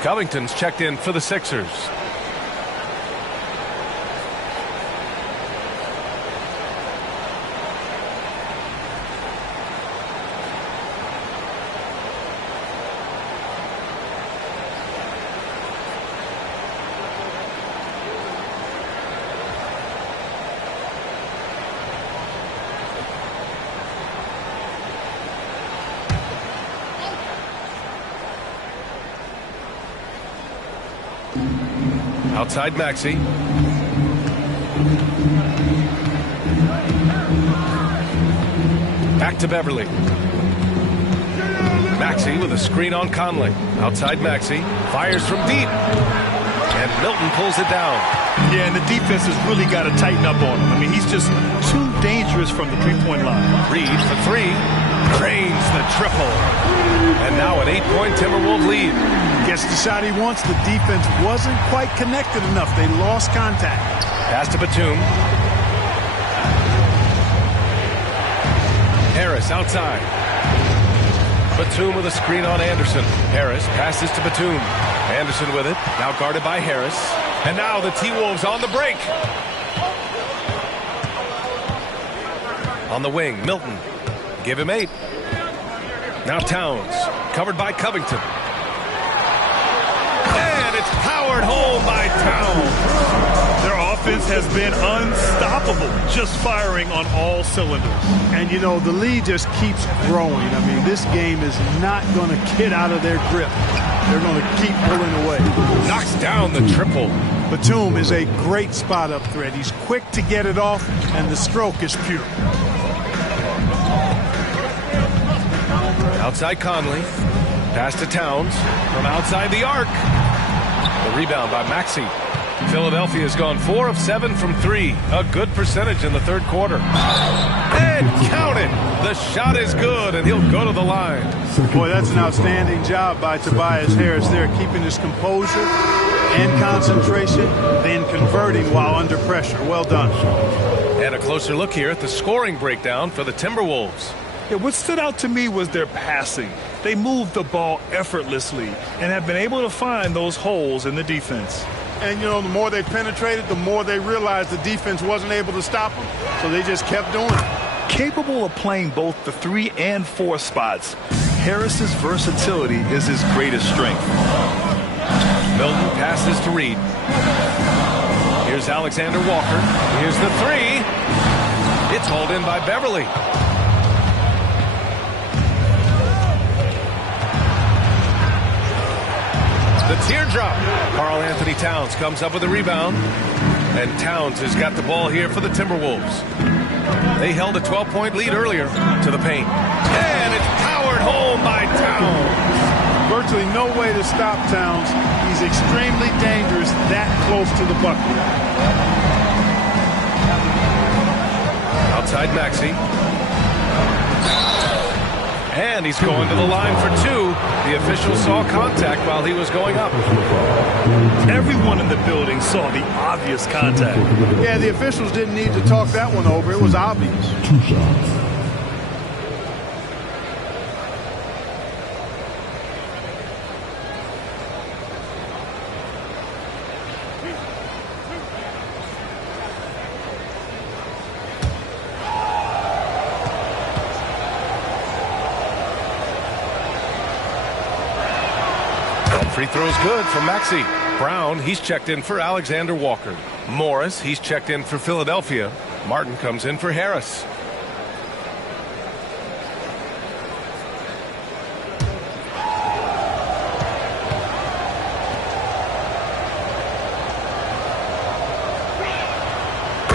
Covington's checked in for the Sixers. Outside Maxey. Back to Beverly. Maxey with a screen on Conley. Outside Maxey. Fires from deep. And Milton pulls it down. Yeah, and the defense has really got to tighten up on him. I mean, he's just too dangerous from the three-point line. Reed for 3. Cranes the triple. And now an 8-point Timberwolves lead. Gets the shot he wants. The defense wasn't quite connected enough. They lost contact. Pass to Batum. Harris outside. Batum with a screen on Anderson. Harris passes to Batum. Anderson with it. Now guarded by Harris. And now the T-Wolves on the break. On the wing, Milton. Give him 8. Now Towns. Covered by Covington. And it's powered home by Towns. Their offense has been unstoppable, just firing on all cylinders. And, you know, the lead just keeps growing. I mean, this game is not going to get out of their grip. They're going to keep pulling away. Knocks down the triple. Batum is a great spot-up threat. He's quick to get it off, and the stroke is pure. Outside Conley. Pass to Towns from outside the arc. The rebound by Maxey. Philadelphia has gone 4 of 7 from 3. A good percentage in the third quarter. And count it. The shot is good, and he'll go to the line. Boy, that's an outstanding job by Tobias Harris there, keeping his composure and concentration, then converting while under pressure. Well done. And a closer look here at the scoring breakdown for the Timberwolves. Yeah, what stood out to me was their passing. They moved the ball effortlessly and have been able to find those holes in the defense. And, you know, the more they penetrated, the more they realized the defense wasn't able to stop them, so they just kept doing it. Capable of playing both the 3 and 4 spots, Harris's versatility is his greatest strength. Milton passes to Reed. Here's Alexander Walker. Here's the 3. It's hauled in by Beverly. The teardrop. Karl Anthony Towns comes up with a rebound. And Towns has got the ball here for the Timberwolves. They held a 12-point lead earlier to the paint. And it's powered home by Towns. Virtually no way to stop Towns. He's extremely dangerous that close to the bucket. Outside Maxey. And he's going to the line for 2. The official saw contact while he was going up. Everyone in the building saw the obvious contact. Yeah, the officials didn't need to talk that one over. It was obvious. 2 shots. Free throw's good for Maxey. Brown, he's checked in for Alexander Walker. Morris, he's checked in for Philadelphia. Martin comes in for Harris.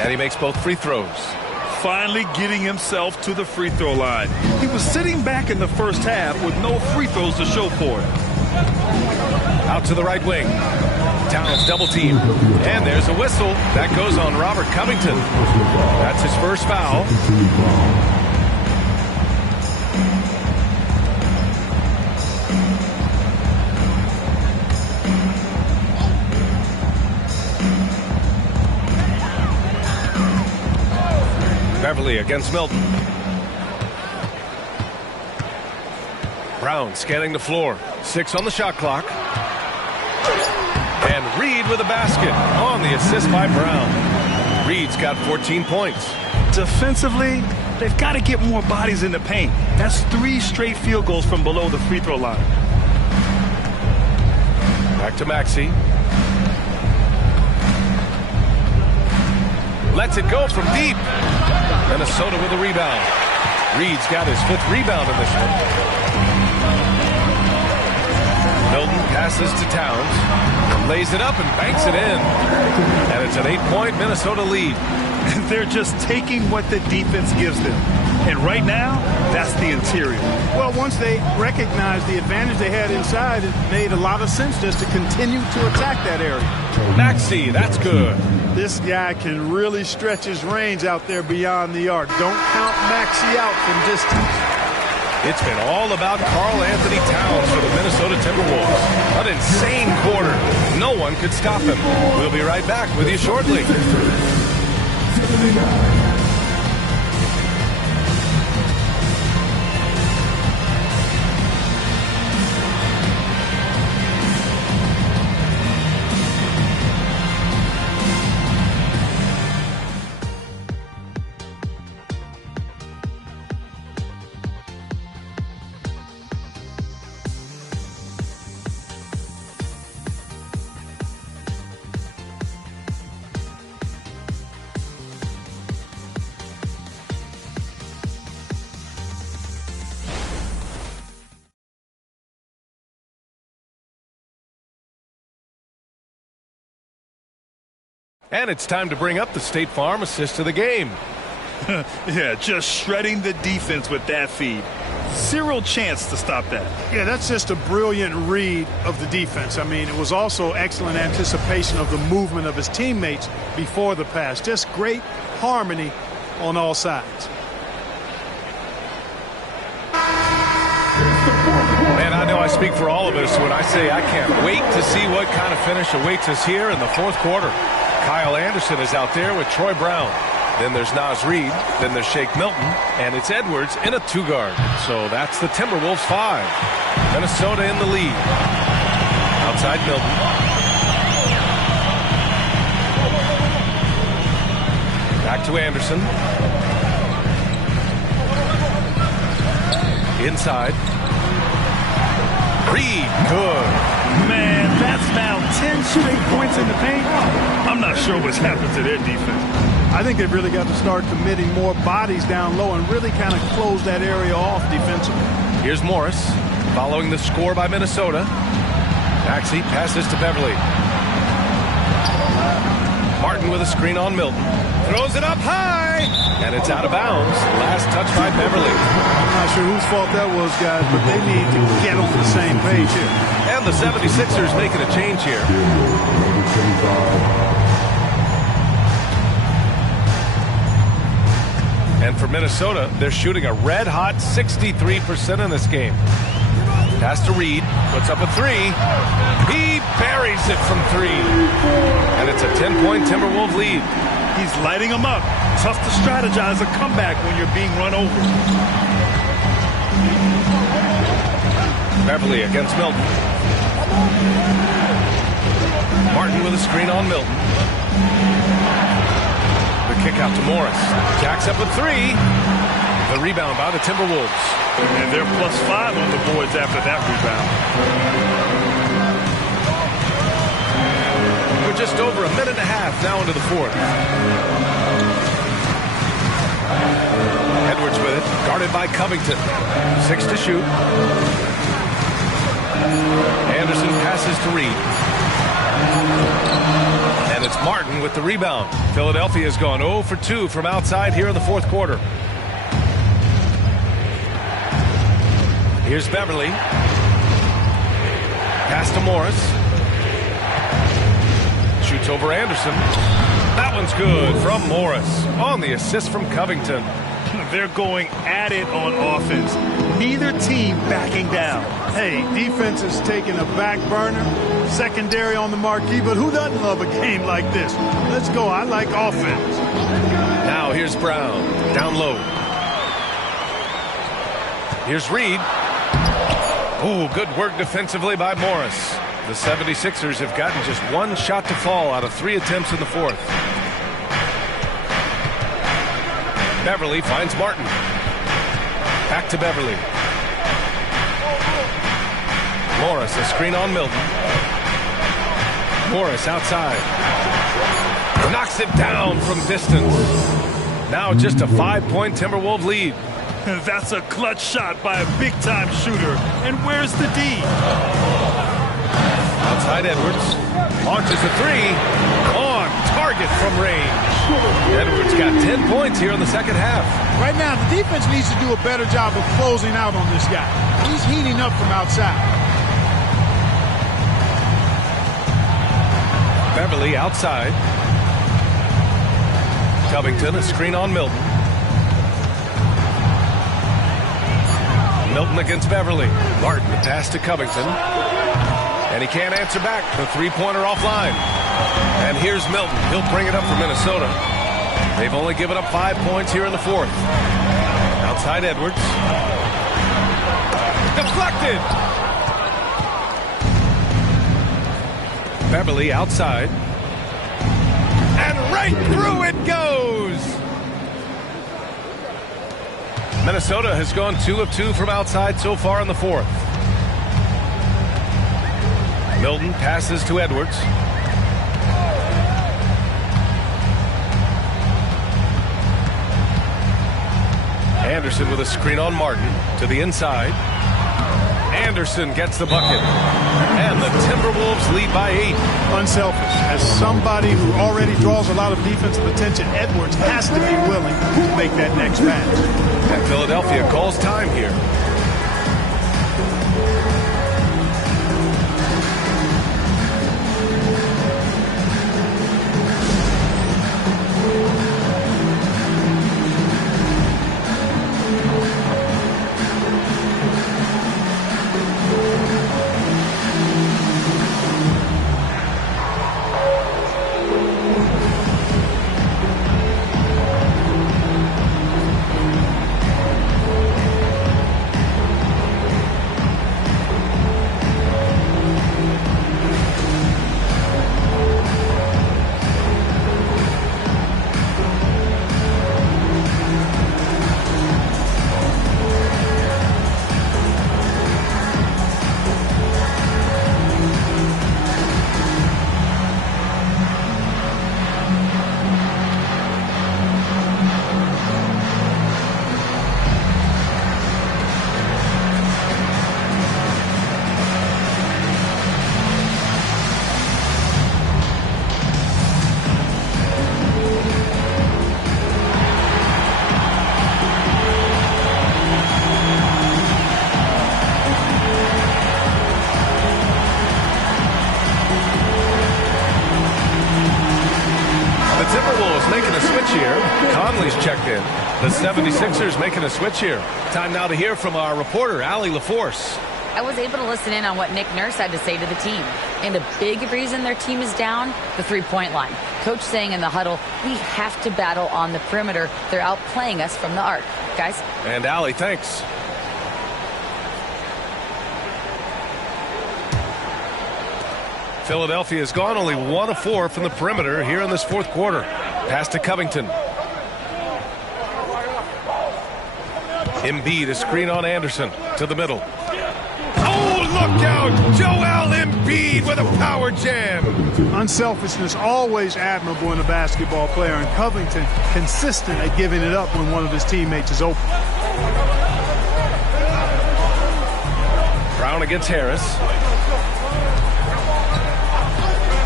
And he makes both free throws. Finally getting himself to the free throw line. He was sitting back in the first half with no free throws to show for it. Out to the right wing. Towns double team. And there's a whistle. That goes on Robert Covington. That's his first foul. Beverly against Milton. Brown scanning the floor. 6 on the shot clock. And Reed with a basket on the assist by Brown. Reed's got 14 points. Defensively, they've got to get more bodies in the paint. That's 3 straight field goals from below the free throw line. Back to Maxey. Lets it go from deep. Minnesota with a rebound. Reed's got his 5th rebound in this one. Milton passes to Towns, lays it up and banks it in. And it's an 8-point Minnesota lead. They're just taking what the defense gives them. And right now, that's the interior. Well, once they recognized the advantage they had inside, it made a lot of sense just to continue to attack that area. Maxey, that's good. This guy can really stretch his range out there beyond the arc. Don't count Maxey out from distance. It's been all about Karl Anthony Towns for the Minnesota Timberwolves. An insane quarter. No one could stop him. We'll be right back with you shortly. And it's time to bring up the State Farm assist of the game. Yeah, just shredding the defense with that feed. Zero chance to stop that. Yeah, that's just a brilliant read of the defense. I mean, it was also excellent anticipation of the movement of his teammates before the pass. Just great harmony on all sides. Man, I know I speak for all of us when I say I can't wait to see what kind of finish awaits us here in the fourth quarter. Kyle Anderson is out there with Troy Brown. Then there's Naz Reid. Then there's Shake Milton. And it's Edwards in a two-guard. So that's the Timberwolves 5. Minnesota in the lead. Outside Milton. Back to Anderson. Inside. Reid, good. Man, that's now 10 straight points in the paint. I'm not sure what's happened to their defense. I think they've really got to start committing more bodies down low and really kind of close that area off defensively. Here's Morris following the score by Minnesota. Maxey passes to Beverly. Martin with a screen on Milton. Throws it up high, and it's out of bounds. Last touch by Beverly. I'm not sure whose fault that was, guys, but they need to get on the same page here. And the 76ers making a change here. And for Minnesota, they're shooting a red-hot 63% in this game. Pass to Reid, puts up a three. He buries it from three. And it's a 10-point Timberwolves lead. He's lighting them up. Tough to strategize a comeback when you're being run over. Beverly against Milton. Martin with a screen on Milton. The kick out to Morris. Jacks up a three. The rebound by the Timberwolves. And they're +5 on the boards after that rebound. We're just over a minute and a half now into the fourth. Edwards with it, guarded by Covington. 6 to shoot. Anderson passes to Reid. And it's Martin with the rebound. Philadelphia has gone 0 for 2 from outside here in the fourth quarter. Here's Beverly. Pass to Morris. Shoots over Anderson. That one's good from Morris on the assist from Covington. They're going at it on offense. Neither team backing down. Hey, defense is taking a back burner, secondary on the marquee, but who doesn't love a game like this? Let's go. I like offense. Now here's Brown, down low. Here's Reid. Oh, good work defensively by Morris. The 76ers have gotten just one shot to fall out of 3 attempts in the fourth. Beverly finds Martin. Back to Beverly. Morris, a screen on Milton. Morris outside. Knocks it down from distance. Now just a 5-point Timberwolves lead. That's a clutch shot by a big-time shooter. And where's the D? Outside Edwards. Launches a three. On target from range. Edwards got 10 points here in the second half. Right now, the defense needs to do a better job of closing out on this guy. He's heating up from outside. Beverly outside. Covington, a screen on Milton. Milton against Beverly. Martin, the pass to Covington. And he can't answer back. The three-pointer offline. And here's Milton. He'll bring it up for Minnesota. They've only given up 5 points here in the fourth. Outside Edwards. Deflected. Beverly outside. And right through it goes. Minnesota has gone 2 of 2 from outside so far in the fourth. Milton passes to Edwards. Anderson with a screen on Martin to the inside. Anderson gets the bucket. And the Timberwolves lead by 8. Unselfish. As somebody who already draws a lot of defensive attention, Edwards has to be willing to make that next pass. And Philadelphia calls time here. The 76ers making a switch here. Time now to hear from our reporter, Allie LaForce. I was able to listen in on what Nick Nurse had to say to the team. And a big reason their team is down, the three-point line. Coach saying in the huddle, we have to battle on the perimeter. They're outplaying us from the arc. Guys? And Allie, thanks. Philadelphia has gone only 1 of 4 from the perimeter here in this fourth quarter. Pass to Covington. Embiid, a screen on Anderson to the middle. Oh, look out! Joel Embiid with a power jam. Unselfishness always admirable in a basketball player, and Covington consistent at giving it up when one of his teammates is open. Brown against Harris.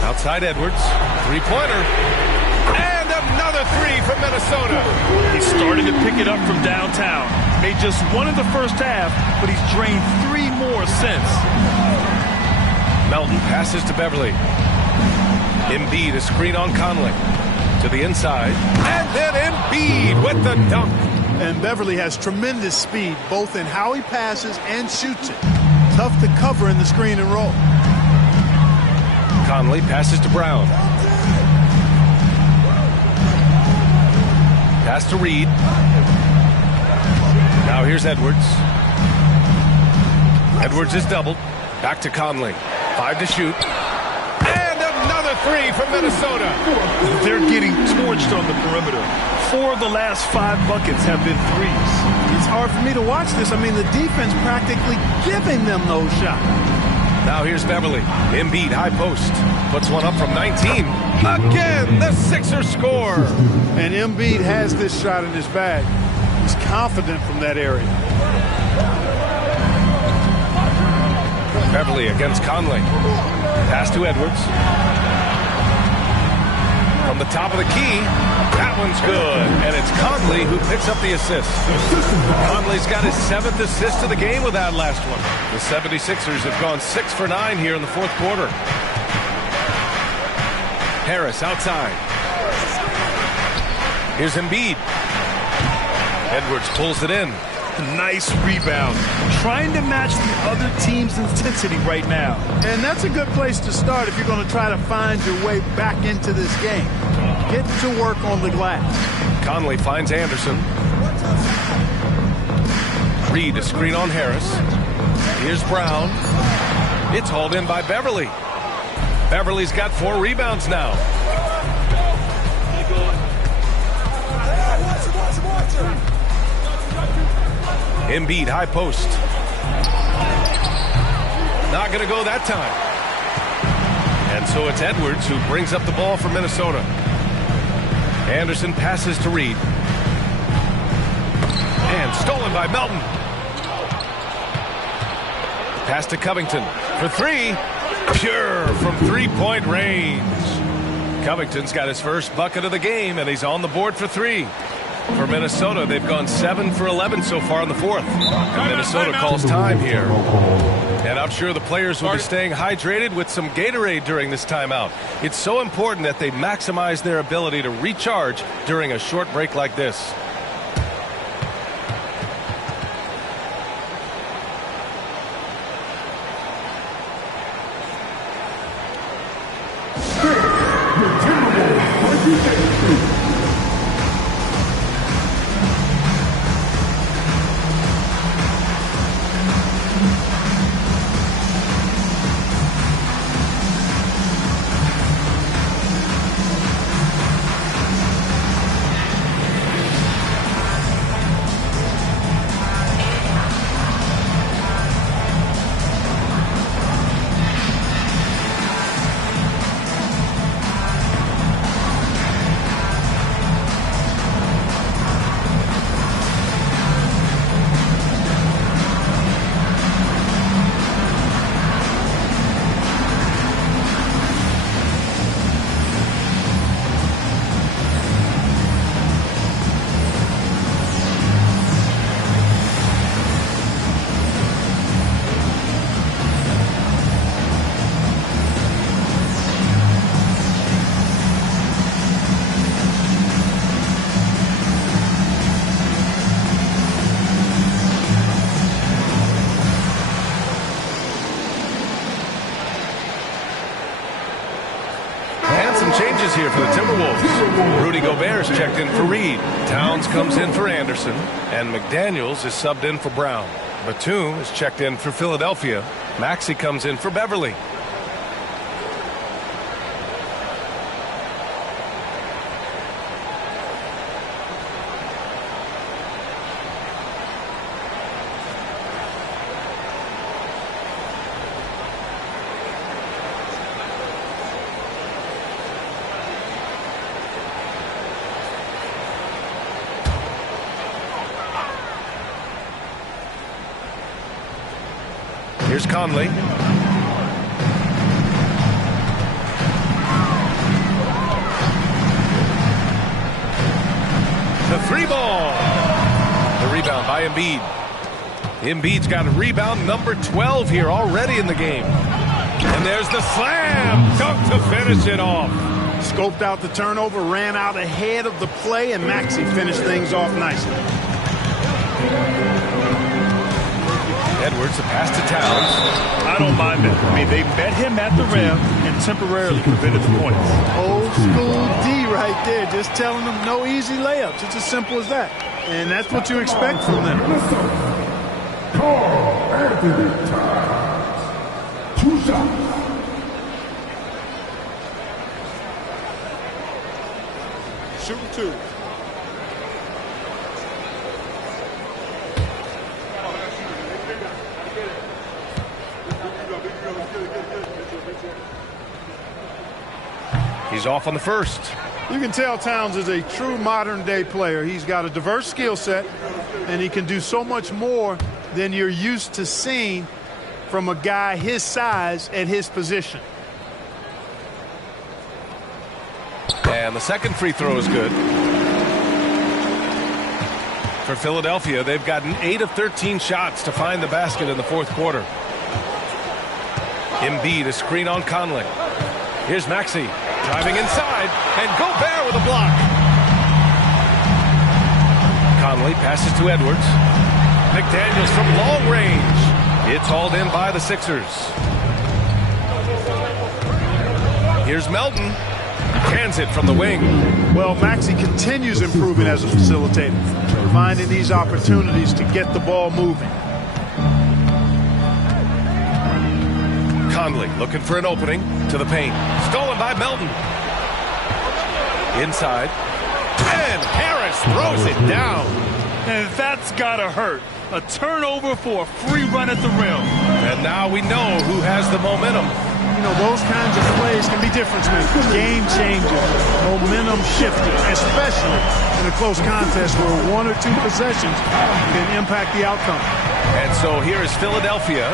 Outside Edwards. Three-pointer. And another three from Minnesota. He's starting to pick it up from downtown. Made just one in the first half, but he's drained 3 more since. Melton passes to Beverly. Embiid, a screen on Conley. To the inside. And then Embiid with the dunk. And Beverly has tremendous speed, both in how he passes and shoots it. Tough to cover in the screen and roll. Conley passes to Brown. Pass to Reed. Now here's Edwards. Edwards is doubled. Back to Conley. 5 to shoot. And another three from Minnesota. They're getting torched on the perimeter. 4 of the last 5 buckets have been threes. It's hard for me to watch this. I mean, the defense practically giving them those shots. Now here's Beverly. Embiid, high post. Puts one up from 19. Again, the Sixers score. And Embiid has this shot in his bag. He's confident from that area. Beverly against Conley. Pass to Edwards. From the top of the key. That one's good. And it's Conley who picks up the assist. Conley's got his 7th assist of the game with that last one. The 76ers have gone 6 for 9 here in the fourth quarter. Harris outside. Here's Embiid. Edwards pulls it in. Nice rebound. Trying to match the other team's intensity right now. And that's a good place to start if you're going to try to find your way back into this game. Get to work on the glass. Conley finds Anderson. Reed, a screen on Harris. Here's Brown. It's hauled in by Beverly. Beverly's got 4 rebounds now. Embiid, high post. Not going to go that time. And so it's Edwards who brings up the ball for Minnesota. Anderson passes to Reed. And stolen by Melton. Pass to Covington for three. Pure from three-point range. Covington's got his first bucket of the game, and he's on the board for three. For Minnesota, they've gone 7 for 11 so far in the fourth. And Minnesota calls time here. And I'm sure the players will be staying hydrated with some Gatorade during this timeout. It's so important that they maximize their ability to recharge during a short break like this. Changes here for the Timberwolves. Rudy Gobert's checked in for Reed. Towns comes in for Anderson. And McDaniels is subbed in for Brown. Batum is checked in for Philadelphia. Maxey comes in for Beverly. Here's Conley. The three ball. The rebound by Embiid. Embiid's got a rebound number 12 here already in the game. And there's the slam. Dunk to finish it off. Scoped out the turnover, ran out ahead of the play, and Maxey finished things off nicely. Edwards, a pass to Towns. I don't mind that. I mean, they met him at the rim and temporarily prevented the points. Old school D right there, just telling them no easy layups. It's as simple as that. And that's what you expect from them. Carl Anthony Towns. 2 shots. Shooting 2. He's off on the first. You can tell Towns is a true modern-day player. He's got a diverse skill set, and he can do so much more than you're used to seeing from a guy his size at his position. And the second free throw is good. For Philadelphia, they've gotten 8 of 13 shots to find the basket in the fourth quarter. Embiid, a screen on Conley. Here's Maxey. Driving inside, and Gobert with a block. Conley passes to Edwards. McDaniels from long range. It's hauled in by the Sixers. Here's Melton. Cans it from the wing. Well, Maxey continues improving as a facilitator, finding these opportunities to get the ball moving. Conley looking for an opening to the paint. Stolen by Melton. Inside. And Harris throws it down. And that's gotta hurt. A turnover for a free run at the rim. And now we know who has the momentum. You know, those kinds of plays can be difference makers, game changers, momentum shifting, especially in a close contest where 1 or 2 possessions can impact the outcome. And so here is Philadelphia.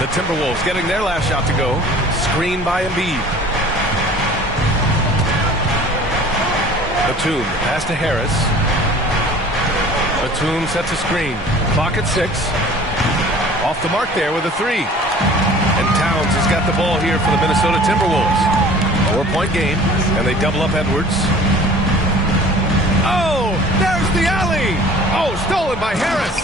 The Timberwolves getting their last shot to go. Screen by Embiid. Batum, pass to Harris. Batum sets a screen. Clock at 6. Off the mark there with a 3. And Towns has got the ball here for the Minnesota Timberwolves. 4-point game, and they double up Edwards. Oh, there's the alley. Oh, stolen by Harris.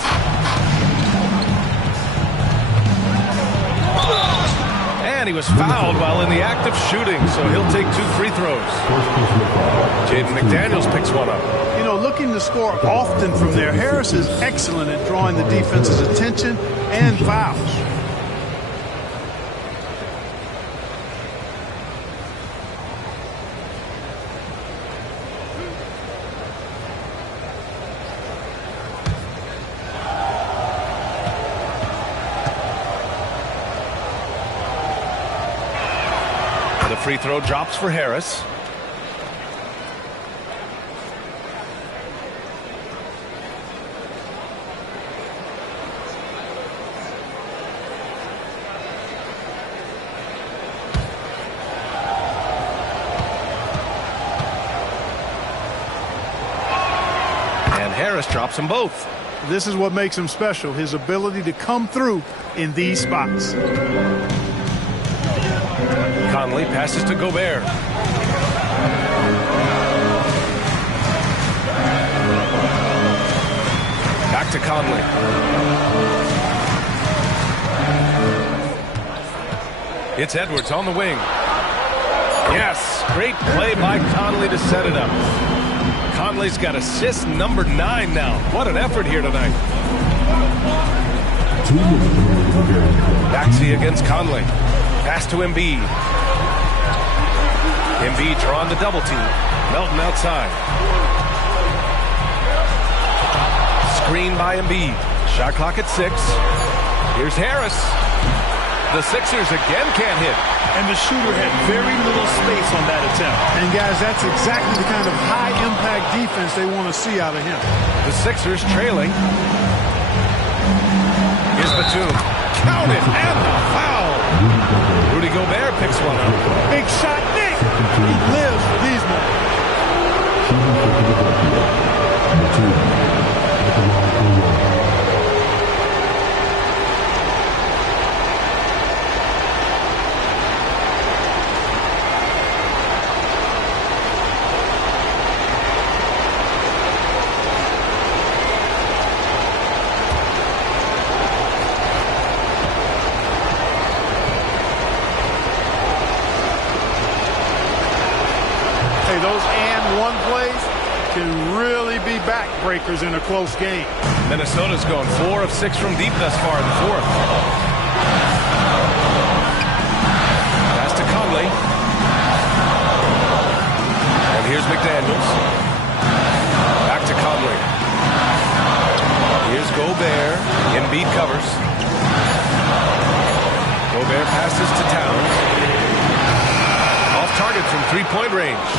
And he was fouled while in the act of shooting, so he'll take 2 free throws. Jaden McDaniels picks one up. You know, looking to score often from there, Harris is excellent at drawing the defense's attention and fouls. The free throw drops for Harris. And Harris drops them both. This is what makes him special, his ability to come through in these spots. Conley passes to Gobert. Back to Conley. It's Edwards on the wing. Yes, great play by Conley to set it up. Conley's got assist number 9 now. What an effort here tonight. Maxey against Conley. Pass to Embiid. Embiid drawn the double team. Melton outside. Screen by Embiid. Shot clock at 6. Here's Harris. The Sixers again can't hit. And the shooter had very little space on that attempt. And guys, that's exactly the kind of high-impact defense they want to see out of him. The Sixers trailing. Here's Batum. Count it, and the foul. Rudy Gobert picks one up. Big shot, Nick. He lives for these moments. Those and one plays can really be backbreakers in a close game. Minnesota's gone 4 of 6 from deep thus far in the 4th. Pass to Conley. And here's McDaniels. Back to Conley. Here's Gobert. Embiid covers. Gobert passes to Towns. Off target from 3-point range.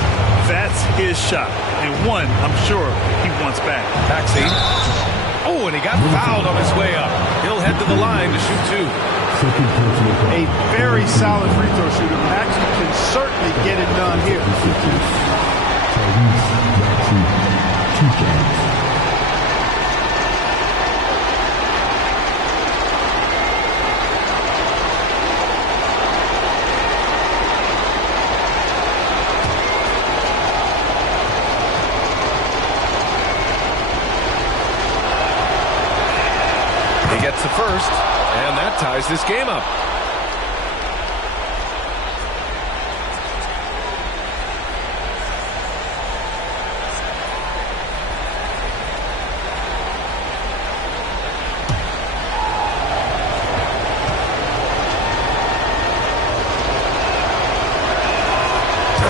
That's his shot. And one, I'm sure, he wants back. Maxey. Oh, and he got fouled on his way up. He'll head to the line to shoot 2. A very solid free throw shooter. Maxey can certainly get it done here. Gets the first, and that ties this game up.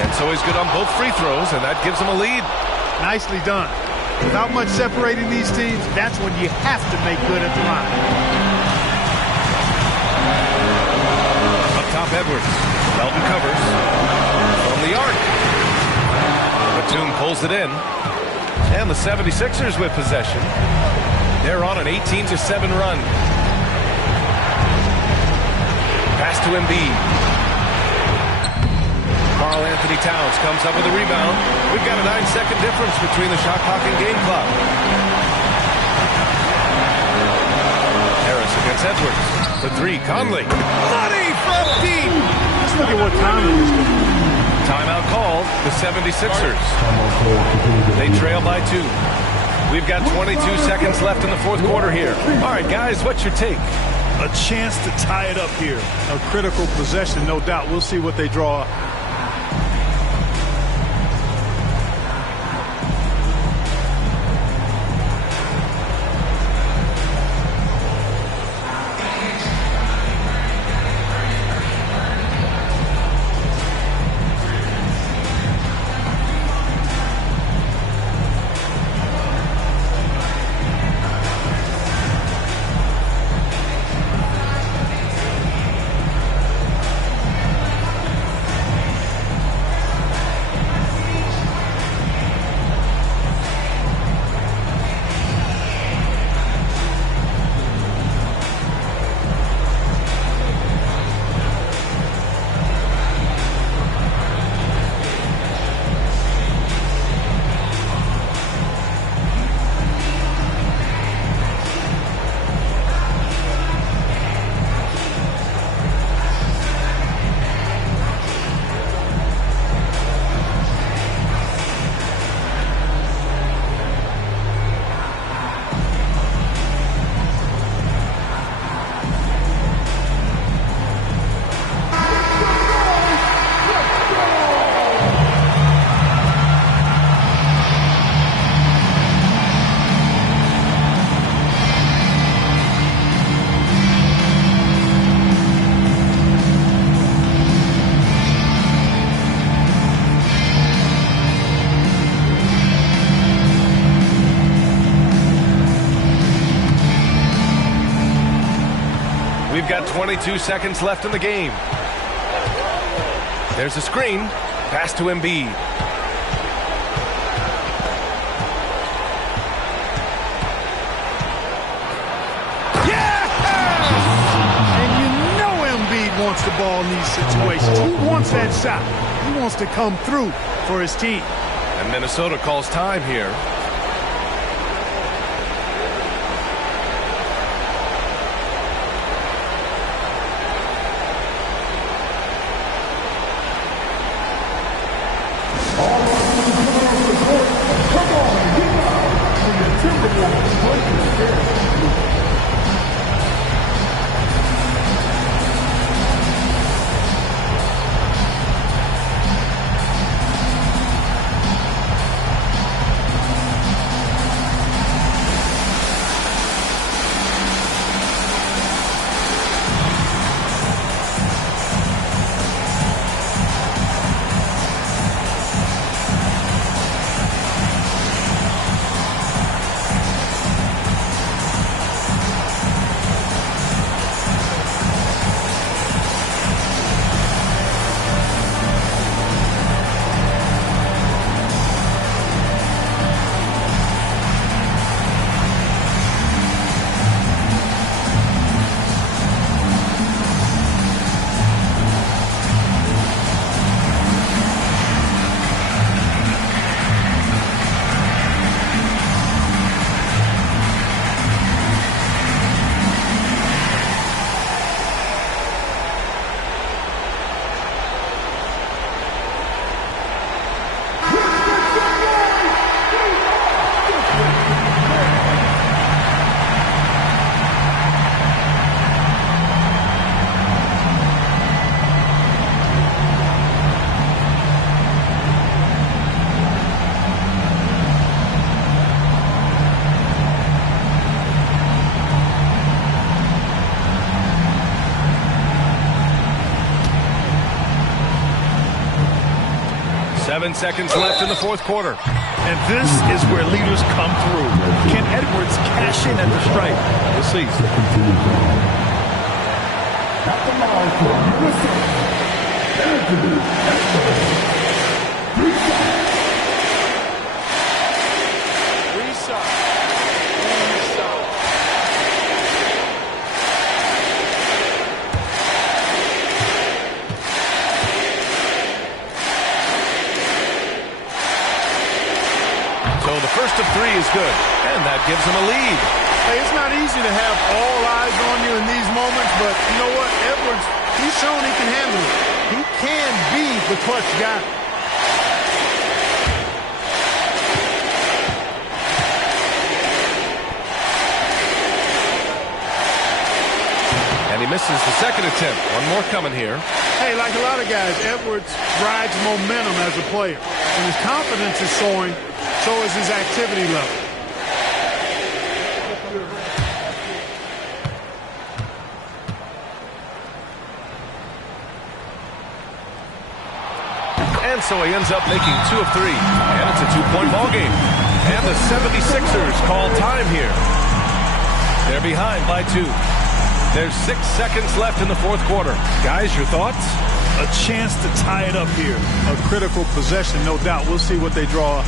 And so he's good on both free throws, and that gives him a lead. Nicely done. Without much separating these teams, that's when you have to make good at the line. Up top, Edwards. Melton covers. From the arc. Batum pulls it in. And the 76ers with possession. They're on an 18-7 run. Pass to Embiid. Karl Anthony Towns comes up with a rebound. We've got a 9-second difference between the shot clock and game clock. Harris against Edwards. The three, Conley. Money from deep. Let's look at what time it is. Timeout called, the 76ers. They trail by 2. We've got 22 seconds left in the fourth quarter here. All right, guys, what's your take? A chance to tie it up here. A critical possession, no doubt. We'll see what they draw. We've got 22 seconds left in the game. There's a screen. Pass to Embiid. And you know Embiid wants the ball in these situations. He wants that shot. He wants to come through for his team. And Minnesota calls time here. Seven seconds left in the fourth quarter. And this is where leaders come through. Can Edwards cash in at the stripe? We'll see. At the line for Anthony Reset. good, and that gives him a lead. Hey, it's not easy to have all eyes on you in these moments, but you know what? Edwards, he's shown he can handle it. He can be the clutch guy. And he misses the second attempt. One more coming here. Hey, like a lot of guys, Edwards rides momentum as a player. When his confidence is soaring, so is his activity level. And so he ends up making 2 of 3. And it's a 2-point ball game. And the 76ers call time here. They're behind by 2. There's 6 seconds left in the fourth quarter. Guys, your thoughts? A chance to tie it up here. A critical possession, no doubt. We'll see what they draw up.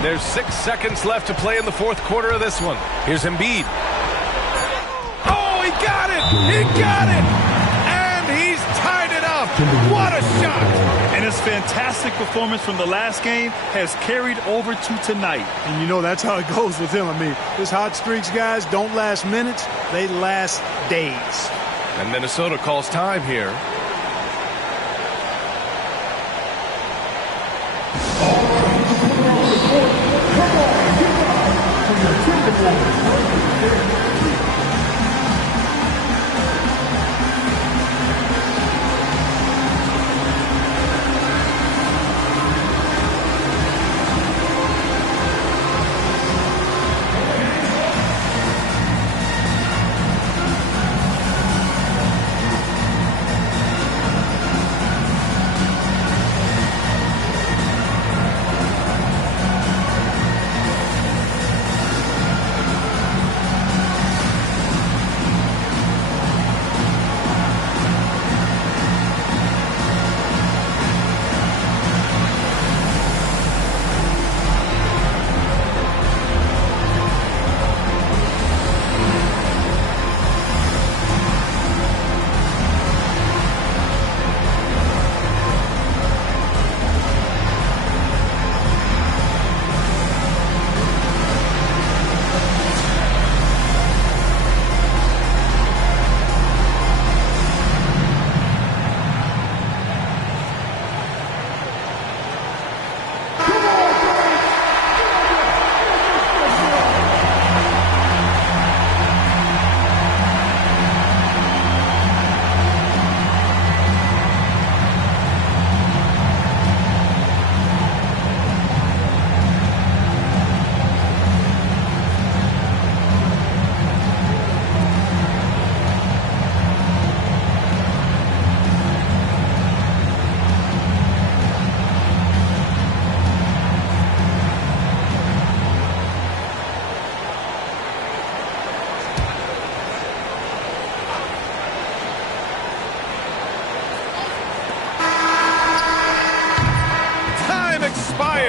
There's 6 seconds left to play in the fourth quarter of this one. Here's Embiid. Oh, he got it! He got it! And he's tied it up. What a shot! And his fantastic performance from the last game has carried over to tonight. And you know that's how it goes with him. I mean, his hot streaks, guys, don't last minutes. They last days. And Minnesota calls time here.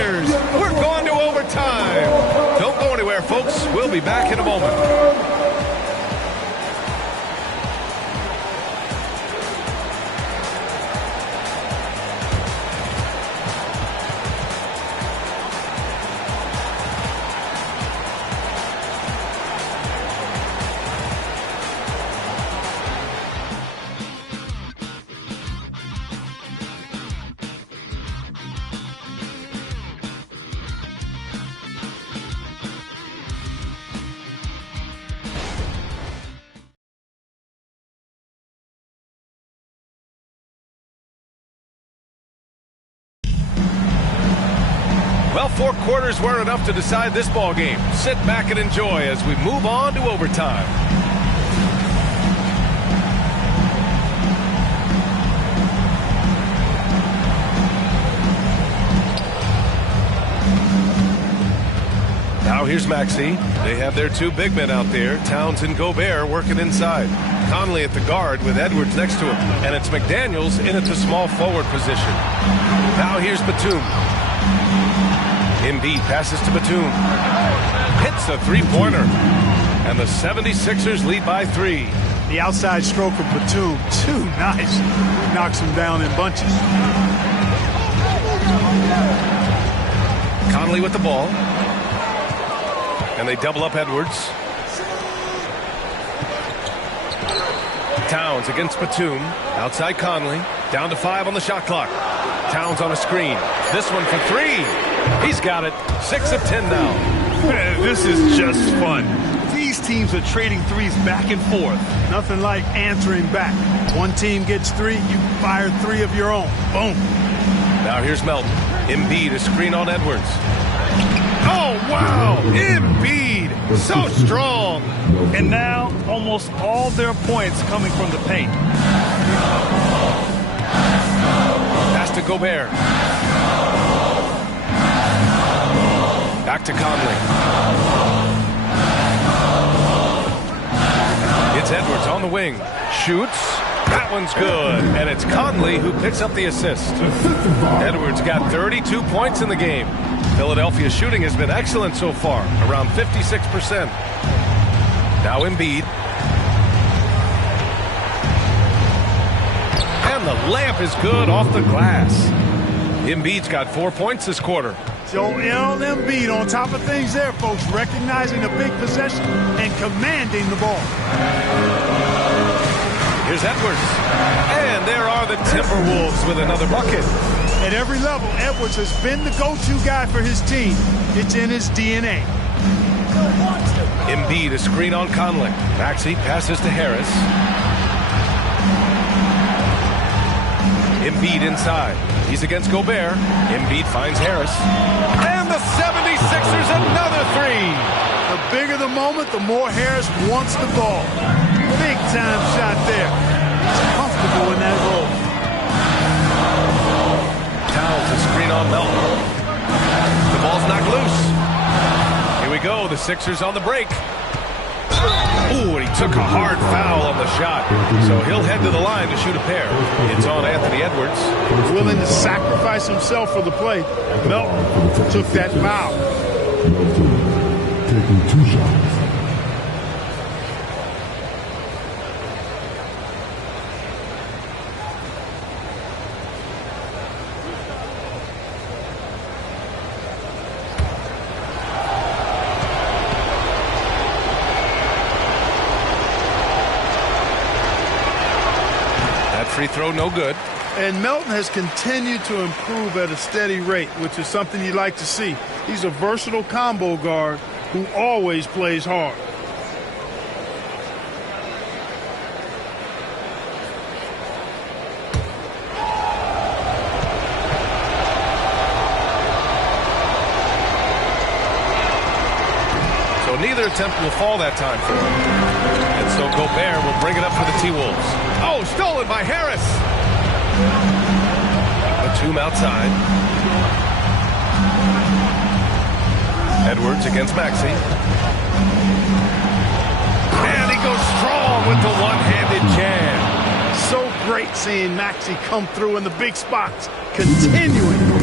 76ers. We're going to overtime. Don't go anywhere, folks. We'll be back in a moment. Well, 4 quarters weren't enough to decide this ball game. Sit back and enjoy as we move on to overtime. Now here's Maxey. They have their 2 big men out there, Towns and Gobert, working inside. Conley at the guard with Edwards next to him. And it's McDaniels in at the small forward position. Now here's Batum. Embiid passes to Batum. Hits a 3-pointer. And the 76ers lead by 3. The outside stroke of Batum, too nice. Knocks him down in bunches. Conley with the ball. And they double up Edwards. Towns against Batum. Outside Conley. Down to 5 on the shot clock. Towns on a screen. This one for 3. He's got it. 6 of 10 now. Man, this is just fun. These teams are trading threes back and forth. Nothing like answering back. One team gets 3, you fire 3 of your own. Boom. Now here's Melton. Embiid, a screen on Edwards. Oh, wow! Embiid, so strong. And now, almost all their points coming from the paint. Pass to Gobert. Back to Conley. It's Edwards on the wing. Shoots. That one's good. And it's Conley who picks up the assist. Edwards got 32 points in the game. Philadelphia's shooting has been excellent so far, around 56%. Now Embiid. And the layup is good off the glass. Embiid's got 4 points this quarter. Joel Embiid on top of things there, folks, recognizing a big possession and commanding the ball. Here's Edwards. And there are the Timberwolves with another bucket. At every level, Edwards has been the go-to guy for his team. It's in his DNA. Embiid, a screen on Conley. Maxey passes to Harris. Embiid inside. He's against Gobert. Embiid finds Harris. And the 76ers another 3. The bigger the moment, the more Harris wants the ball. Big time shot there. He's comfortable in that role. Towns, a screen on Melton. The ball's knocked loose. Here we go. The Sixers on the break. Ooh, and he took a hard foul on the shot. So he'll head to the line to shoot a pair. It's on Anthony Edwards. Willing to sacrifice himself for the play. Melton took that foul. Melton taking 2 shots. Free throw, no good. And Melton has continued to improve at a steady rate, which is something you like to see. He's a versatile combo guard who always plays hard. So neither attempt will fall that time for him. And so Gobert will bring it up for the T-Wolves. Oh, stolen by Harris. Batum outside. Edwards against Maxey. And he goes strong with the one-handed jam. So great seeing Maxey come through in the big spots, continuing to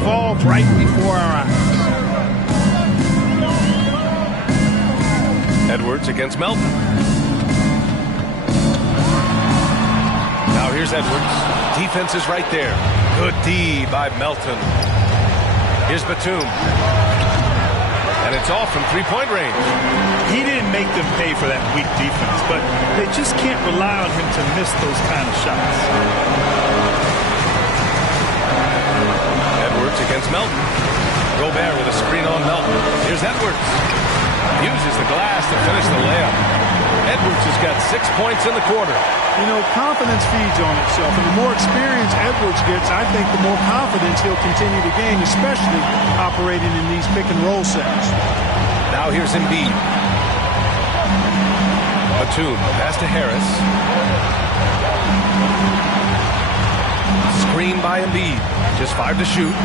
evolved right before our eyes. Edwards against Melton. Now here's Edwards. Defense is right there. Good D by Melton. Here's Batum. And it's off from three-point range. He didn't make them pay for that weak defense, but they just can't rely on him to miss those kind of shots. Edwards against Melton. Gobert with a screen on Melton. Here's Edwards. Uses the glass to finish the layup. Edwards has got 6 points in the quarter. You know, confidence feeds on itself. And the more experience Edwards gets, I think the more confidence he'll continue to gain, especially operating in these pick-and-roll sets. Now here's Embiid. Batum, pass to Harris. Screen by Embiid. Just 5 to shoot.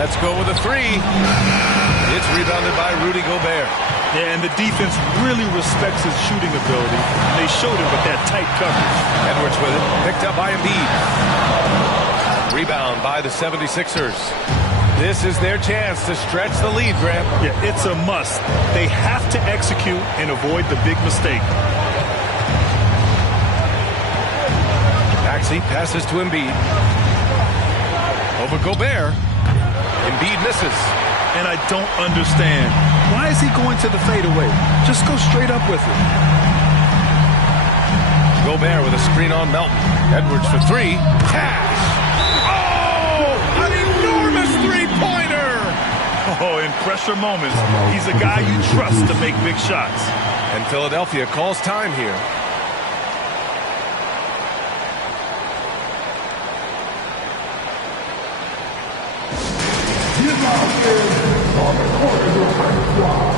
Let's go with a three. It's rebounded by Rudy Gobert. Yeah, and the defense really respects his shooting ability. And they showed it with that tight coverage. Edwards with it. Picked up by Embiid. Rebound by the 76ers. This is their chance to stretch the lead, Grant. Yeah, it's a must. They have to execute and avoid the big mistake. Maxey passes to Embiid. Over Gobert. Embiid misses. And I don't understand. Why is he going to the fadeaway? Just go straight up with it. Gobert with a screen on Melton. Edwards for three. Cash. Oh, an enormous three-pointer. Oh, in pressure moments, he's a guy you trust to make big shots. And Philadelphia calls time here. On the corner of your right squad.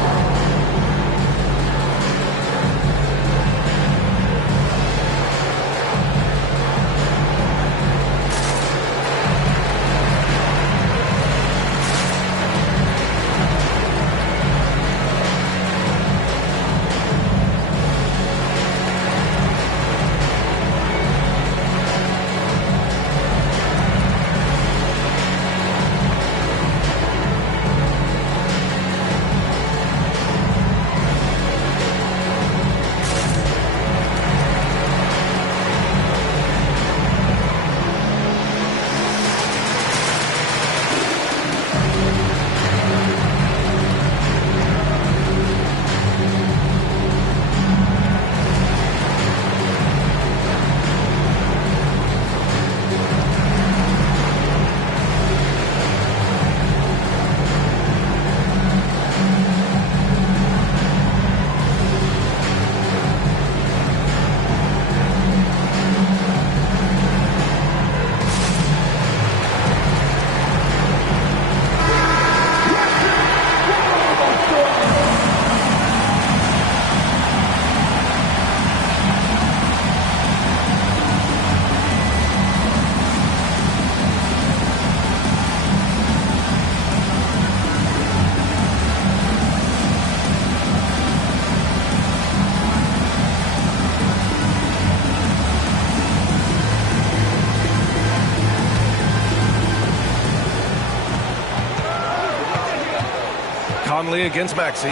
Conley against Maxey.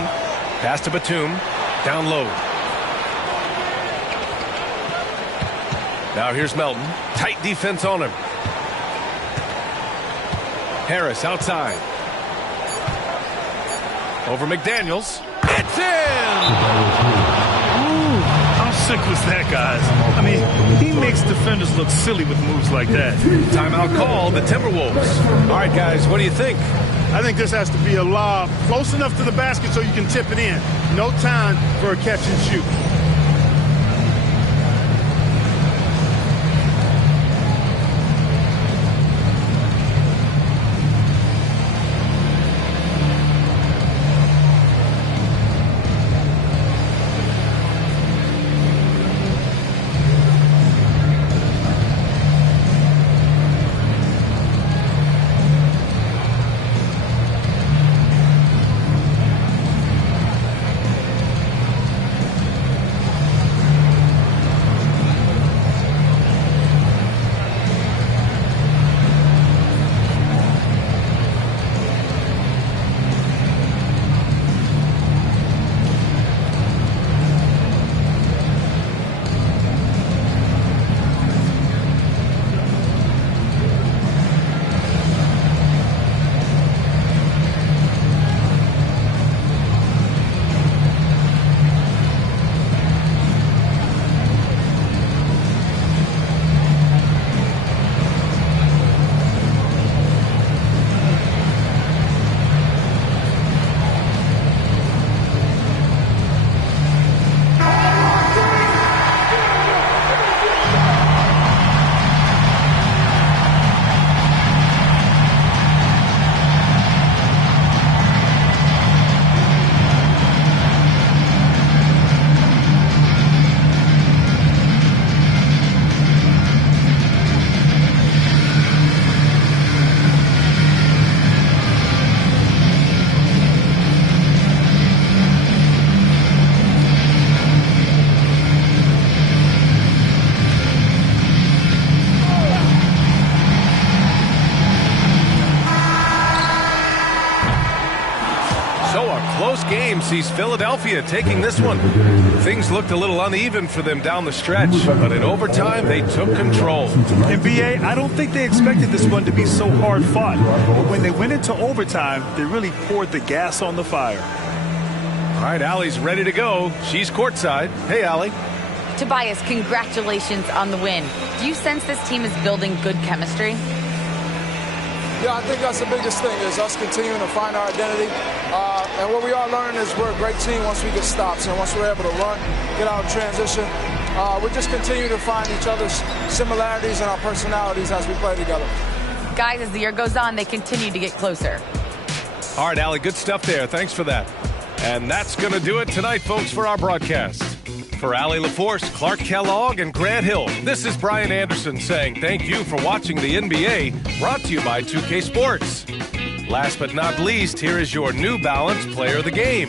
Pass to Batum. Down low. Now here's Melton. Tight defense on him. Harris outside. Over McDaniels. It's in! Ooh, how sick was that, guys? I mean, he makes defenders look silly with moves like that. Timeout call, the Timberwolves. All right, guys, what do you think? I think this has to be a lob close enough to the basket so you can tip it in. No time for a catch and shoot. sees Philadelphia taking this one. Things looked a little uneven for them down the stretch, but in overtime, they took control. In BA, I don't think they expected this one to be so hard fought. But when they went into overtime, they really poured the gas on the fire. All right, Allie's ready to go. She's courtside. Hey, Allie. Tobias, congratulations on the win. Do you sense this team is building good chemistry? Yeah, I think that's the biggest thing is us continuing to find our identity. And what we are learning is we're a great team once we get stops and once we're able to run, get out of transition. We just continue to find each other's similarities and our personalities as we play together. Guys, as the year goes on, they continue to get closer. All right, Allie, good stuff there. Thanks for that. And that's going to do it tonight, folks, for our broadcast. For Allie LaForce, Clark Kellogg, and Grant Hill, this is Brian Anderson saying thank you for watching the NBA, brought to you by 2K Sports. Last but not least, here is your New Balance player of the game,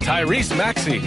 Tyrese Maxey.